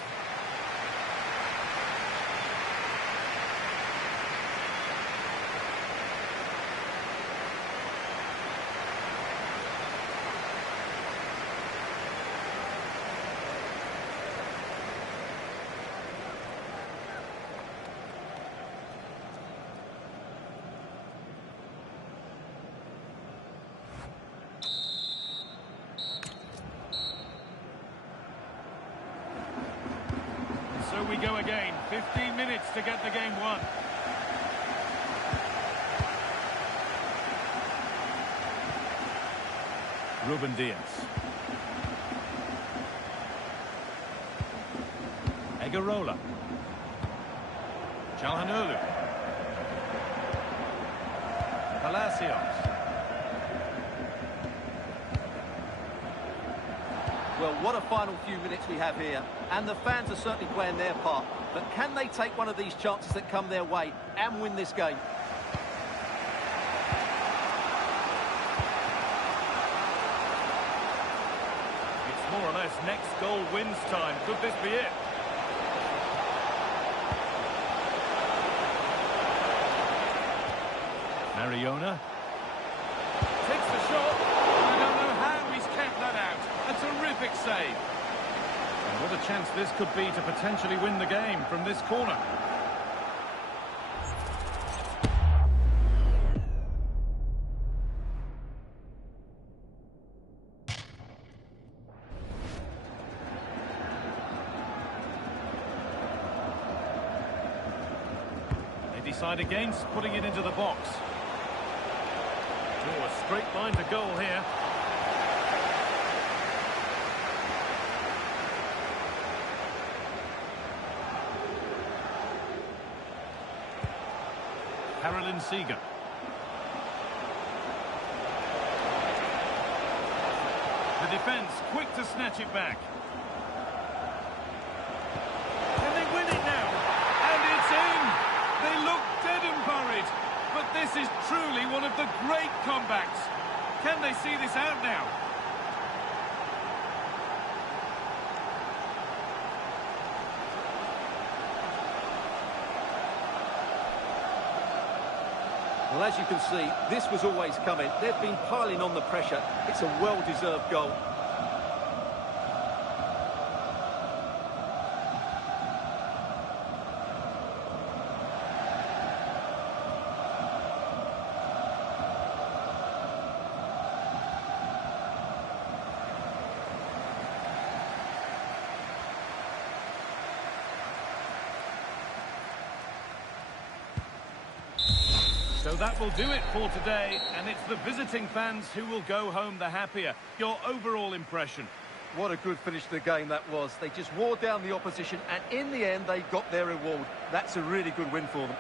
So we go again. 15 minutes to get the game won. Ruben Diaz. Egarola. Calhanoglu. Palacios. Well, what a final few minutes we have here, and the fans are certainly playing their part. But can they take one of these chances that come their way and win this game? It's more or less next goal wins time. Could this be it? Mariona takes the shot. I don't know how he's kept that out. A terrific save. And what a chance this could be to potentially win the game from this corner. They decide against putting it into the box. Oh, a straight line to goal here. Carolyn Seeger. The defence quick to snatch it back. Can they win it now? And it's in! They look dead and buried. But this is truly one of the great comebacks. Can they see this out now? Well, as you can see, this was always coming. They've been piling on the pressure. It's a well-deserved goal. So that will do it for today, and it's the visiting fans who will go home the happier. Your overall impression? What a good finish to the game that was. They just wore down the opposition, and in the end, they got their reward. That's a really good win for them.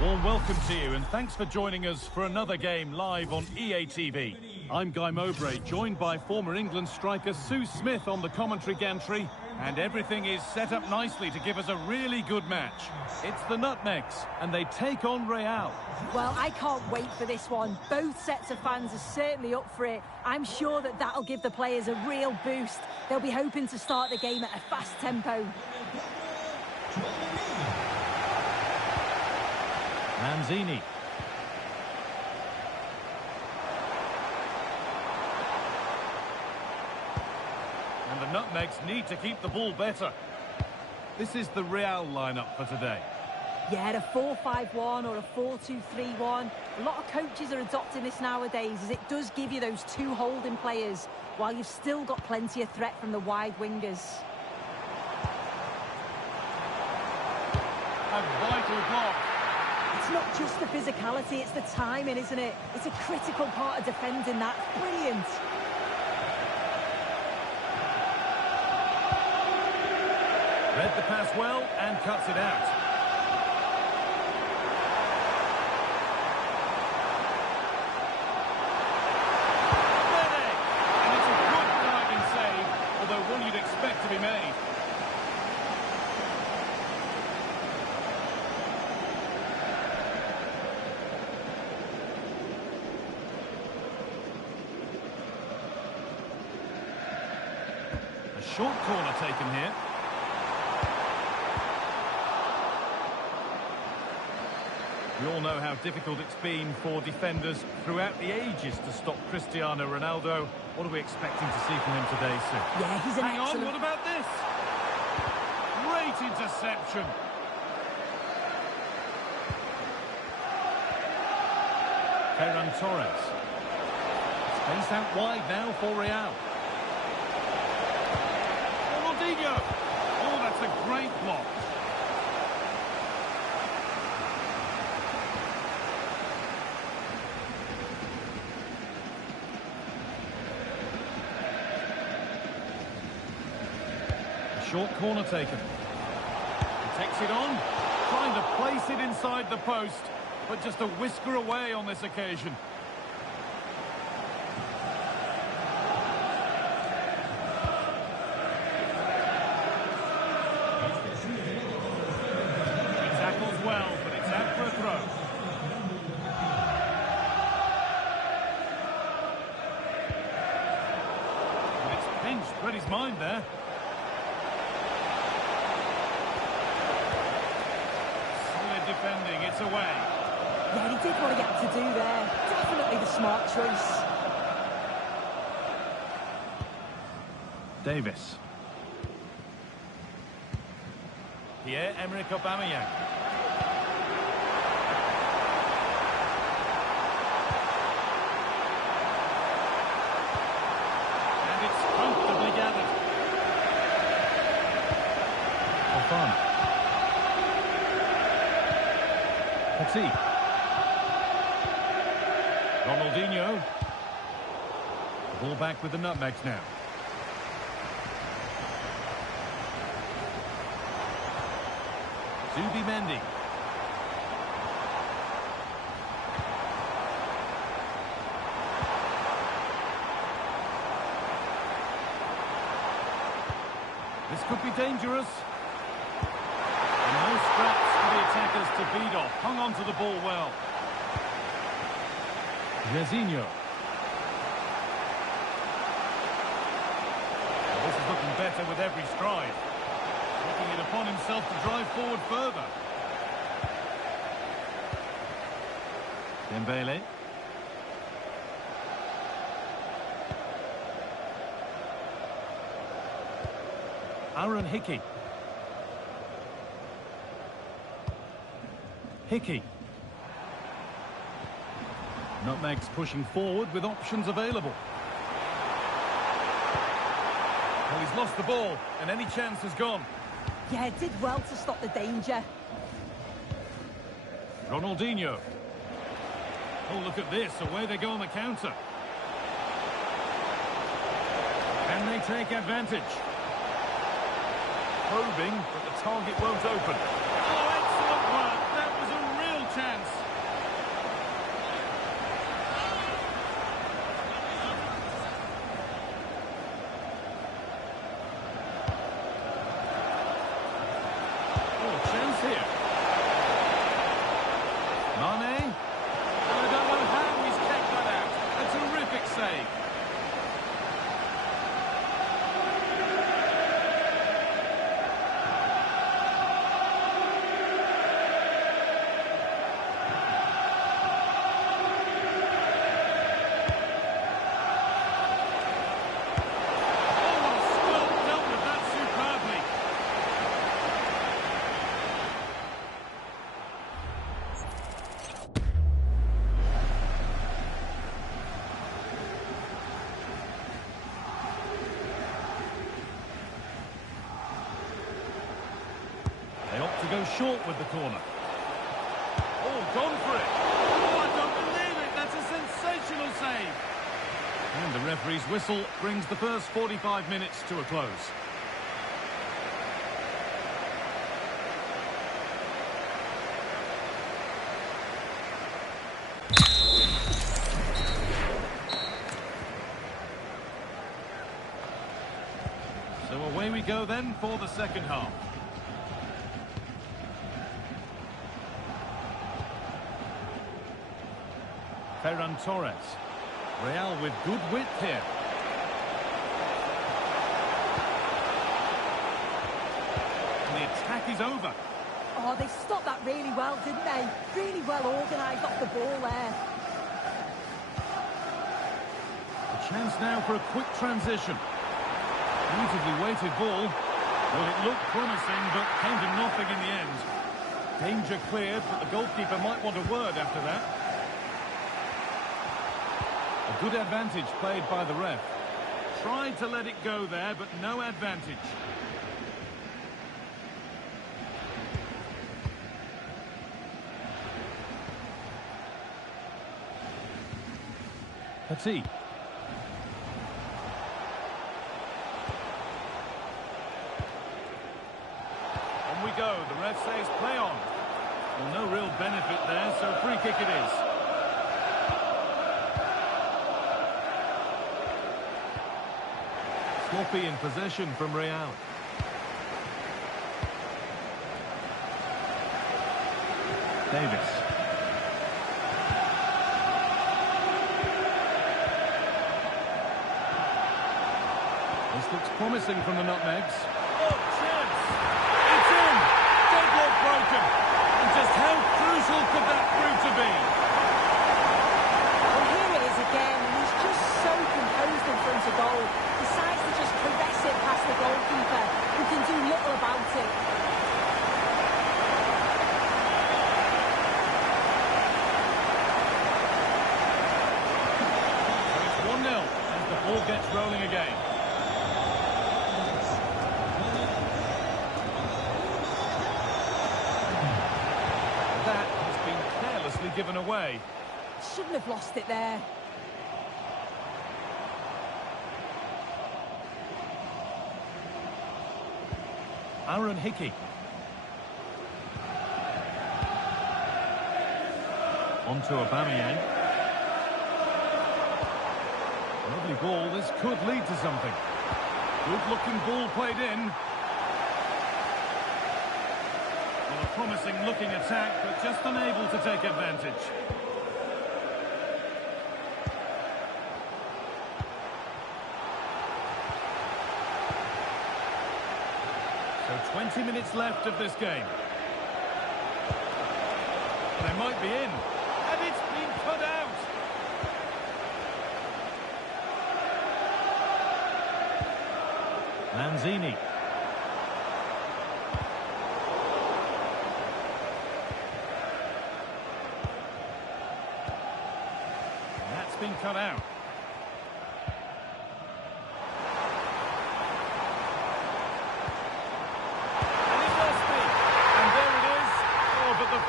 A warm welcome to you and thanks for joining us for another game live on EA TV. I'm Guy Mowbray, joined by former England striker Sue Smith on the commentary gantry, and everything is set up nicely to give us a really good match. It's the Nutmegs, and they take on Real. Well, I can't wait for this one. Both sets of fans are certainly up for it. I'm sure that that'll give the players a real boost. They'll be hoping to start the game at a fast tempo. Lanzini. And the Nutmegs need to keep the ball better. This is the Real lineup for today. Yeah, a 4-5-1 or a 4-2-3-1. A lot of coaches are adopting this nowadays, as it does give you those two holding players, while you've still got plenty of threat from the wide wingers. A vital block. It's not just the physicality, it's the timing, isn't it? It's a critical part of defending that. Brilliant. Read the pass well and cuts it out. Mane! And it's a good diving save, although one you'd expect to be made. A short corner taken here. We all know how difficult it's been for defenders throughout the ages to stop Cristiano Ronaldo. What are we expecting to see from him today, Sue? Yeah, he's an Hang excellent... on, what about this? Great interception. Ferran Torres. Space out wide now for Real. Ronaldinho. Oh, that's a great block. Short corner taken. He takes it on, trying to place it inside the post, but just a whisker away on this occasion. He tackles well, but it's out for a throw. And it's pinched, read his mind there. Defending, it's away. Yeah, he did what he had to do there. Definitely the smart choice. Davis. Pierre-Emerick Aubameyang. And it's comfortably gathered. Fofana. Petit. Ronaldinho. Ball back with the Nutmegs now. Zubimendi. This could be dangerous. And no scraps for the attackers to beat off. Hung on to the ball well. Jairzinho. Well, this is looking better with every stride. Taking it upon himself to drive forward further. Dembele. Aaron Hickey. Hickey. Nutmegs pushing forward with options available. Well, he's lost the ball, and any chance has gone. Yeah, did well to stop the danger. Ronaldinho. Oh, look at this. Away they go on the counter. Can they take advantage? Probing, but the target won't open. Oh, excellent work. That was a real chance. Oh, chance here. Mane. I don't know how he's kept that out. A terrific save. They opt to go short with the corner. Oh, gone for it. Oh, I don't believe it. That's a sensational save. And the referee's whistle brings the first 45 minutes to a close. So away we go then for the second half. Ferran Torres. Real with good width here. And the attack is over. Oh, they stopped that really well, didn't they? Really well organised off the ball there. A chance now for a quick transition. Beautifully weighted ball. Well, it looked promising, but came to nothing in the end. Danger cleared, but the goalkeeper might want a word after that. A good advantage played by the ref. Tried to let it go there, but no advantage. Petit. On we go. The ref says play on. Well, no real benefit there, so free kick it is. Sloppy in possession from Real. Davis. This looks promising from the nutmegs. Oh, chance! It's in! Deadlock broken! And just how crucial could that prove to be? Well, here it is again, and he's just so composed in front of goal. Decides to just caress it past the goalkeeper, who can do little about it. So it's 1-0 as the ball gets rolling again. That has been carelessly given away. Shouldn't have lost it there. Aaron Hickey. On to Aubameyang. Lovely ball. This could lead to something. Good-looking ball played in. Well, a promising-looking attack, but just unable to take advantage. So 20 minutes left of this game. They might be in. And it's been cut out. Lanzini. And that's been cut out.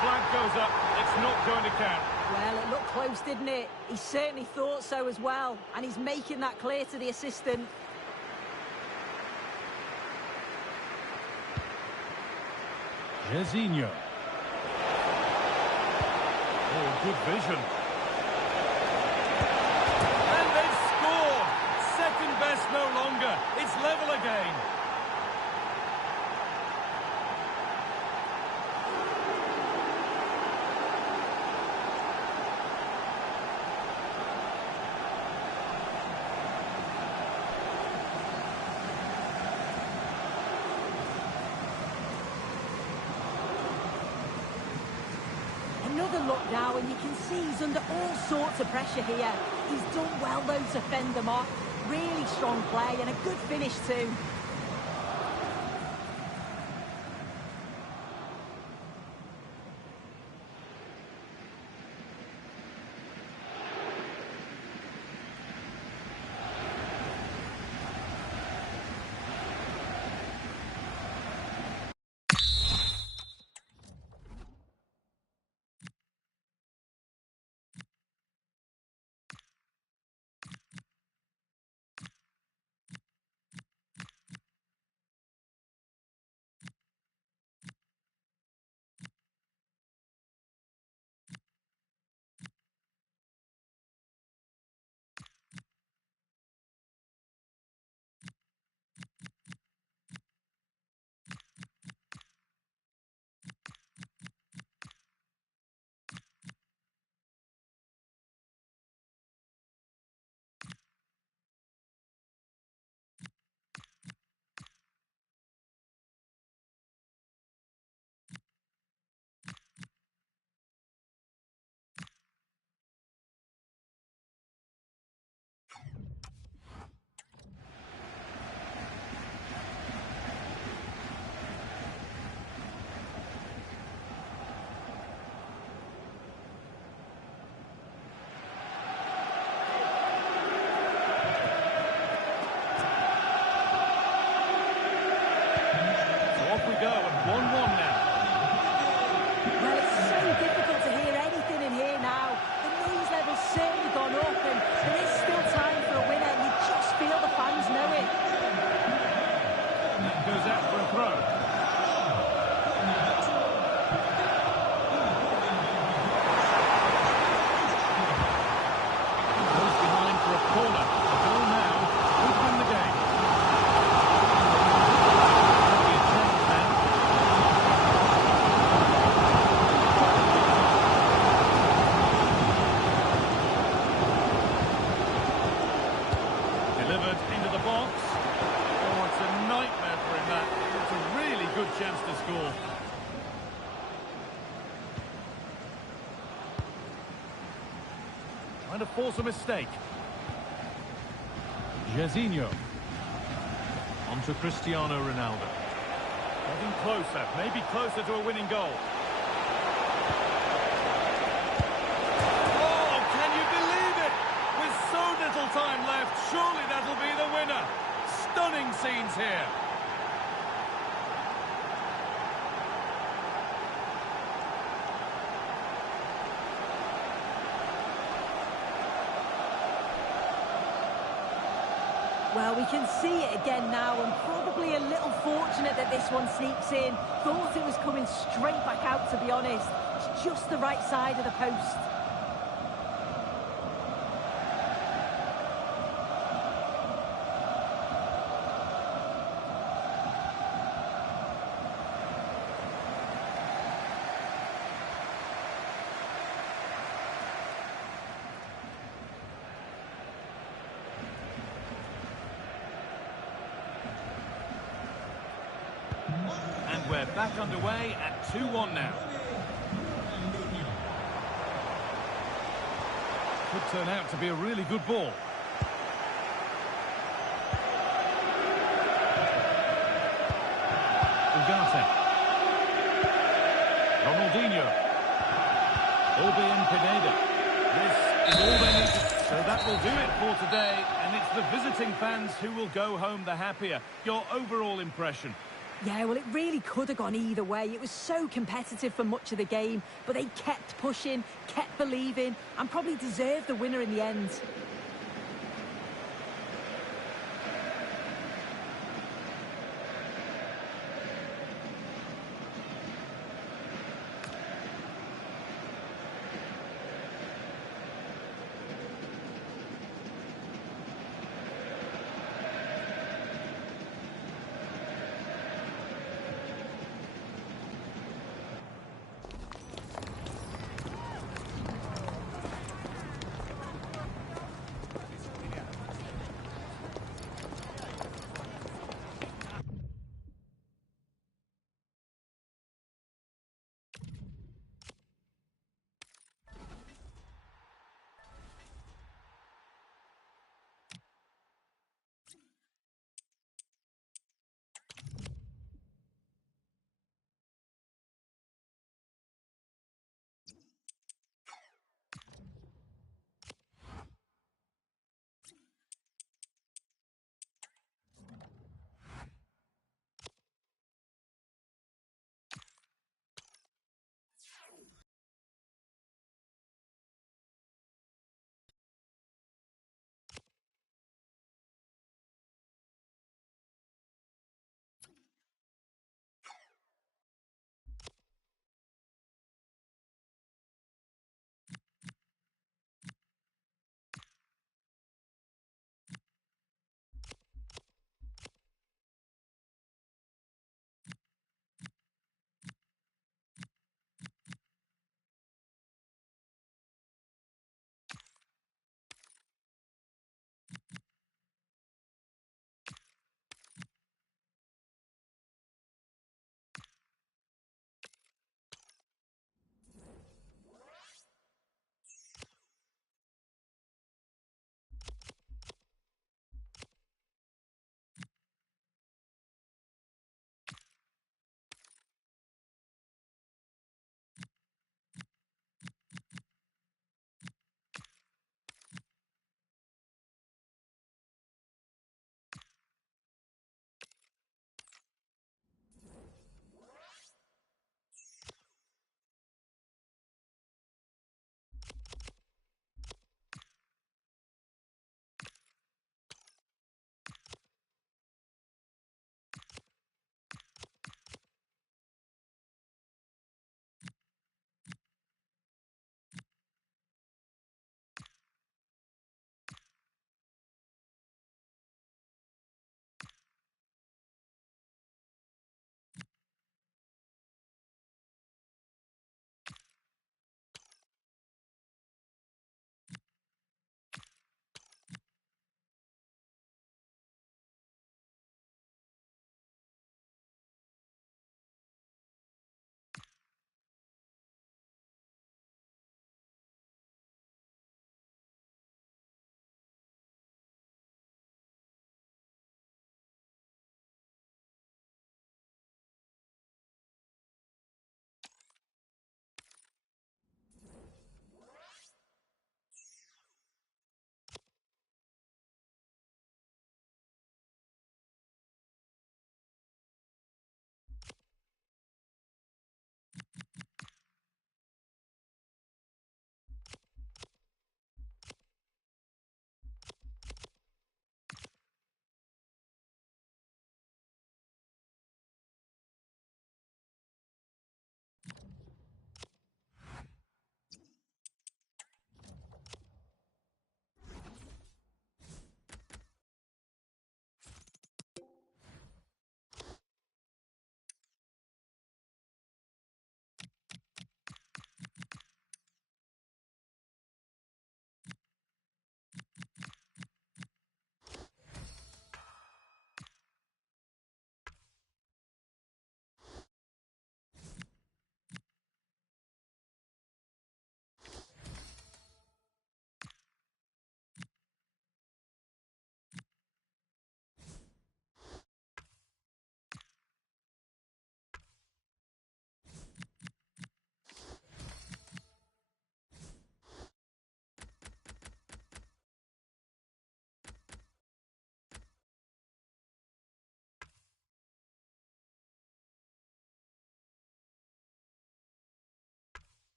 Flag goes up. It's not going to count. Well, it looked close, didn't it? He certainly thought so as well. And he's making that clear to the assistant. Jairzinho. Oh, good vision. And they've scored! Second best no longer. It's level again. Another look now, and you can see he's under all sorts of pressure here. He's done well, though, to fend them off. Really strong play and a good finish, too. Off we go, and 1-1 now. Well, it's so difficult to hear anything in here now. The noise level's certainly gone up, and there is still time for a winner, and you just feel the fans know it. And that goes out for a throw. Goes behind for a corner. A goal now could win the game. Delivered into the box. Oh, it's a nightmare for him, that. It's a really good chance to score. Trying to force a mistake. Jairzinho. On to Cristiano Ronaldo. Getting closer, maybe closer to a winning goal. Oh, can you believe it? With so little time left, surely that'll be the winner. Stunning scenes here. Well, we can see it again now, and probably a little fortunate that this one sneaks in. Thought it was coming straight back out, to be honest. It's just the right side of the post. And we're back underway at 2-1 now. Could turn out to be a really good ball. Ugarte. Ronaldinho. Orbien Pineda. This is all they need to... So that will do it for today, and it's the visiting fans who will go home the happier. Your overall impression? Yeah, well, it really could have gone either way. It was so competitive for much of the game, but they kept pushing, kept believing, and probably deserved the winner in the end.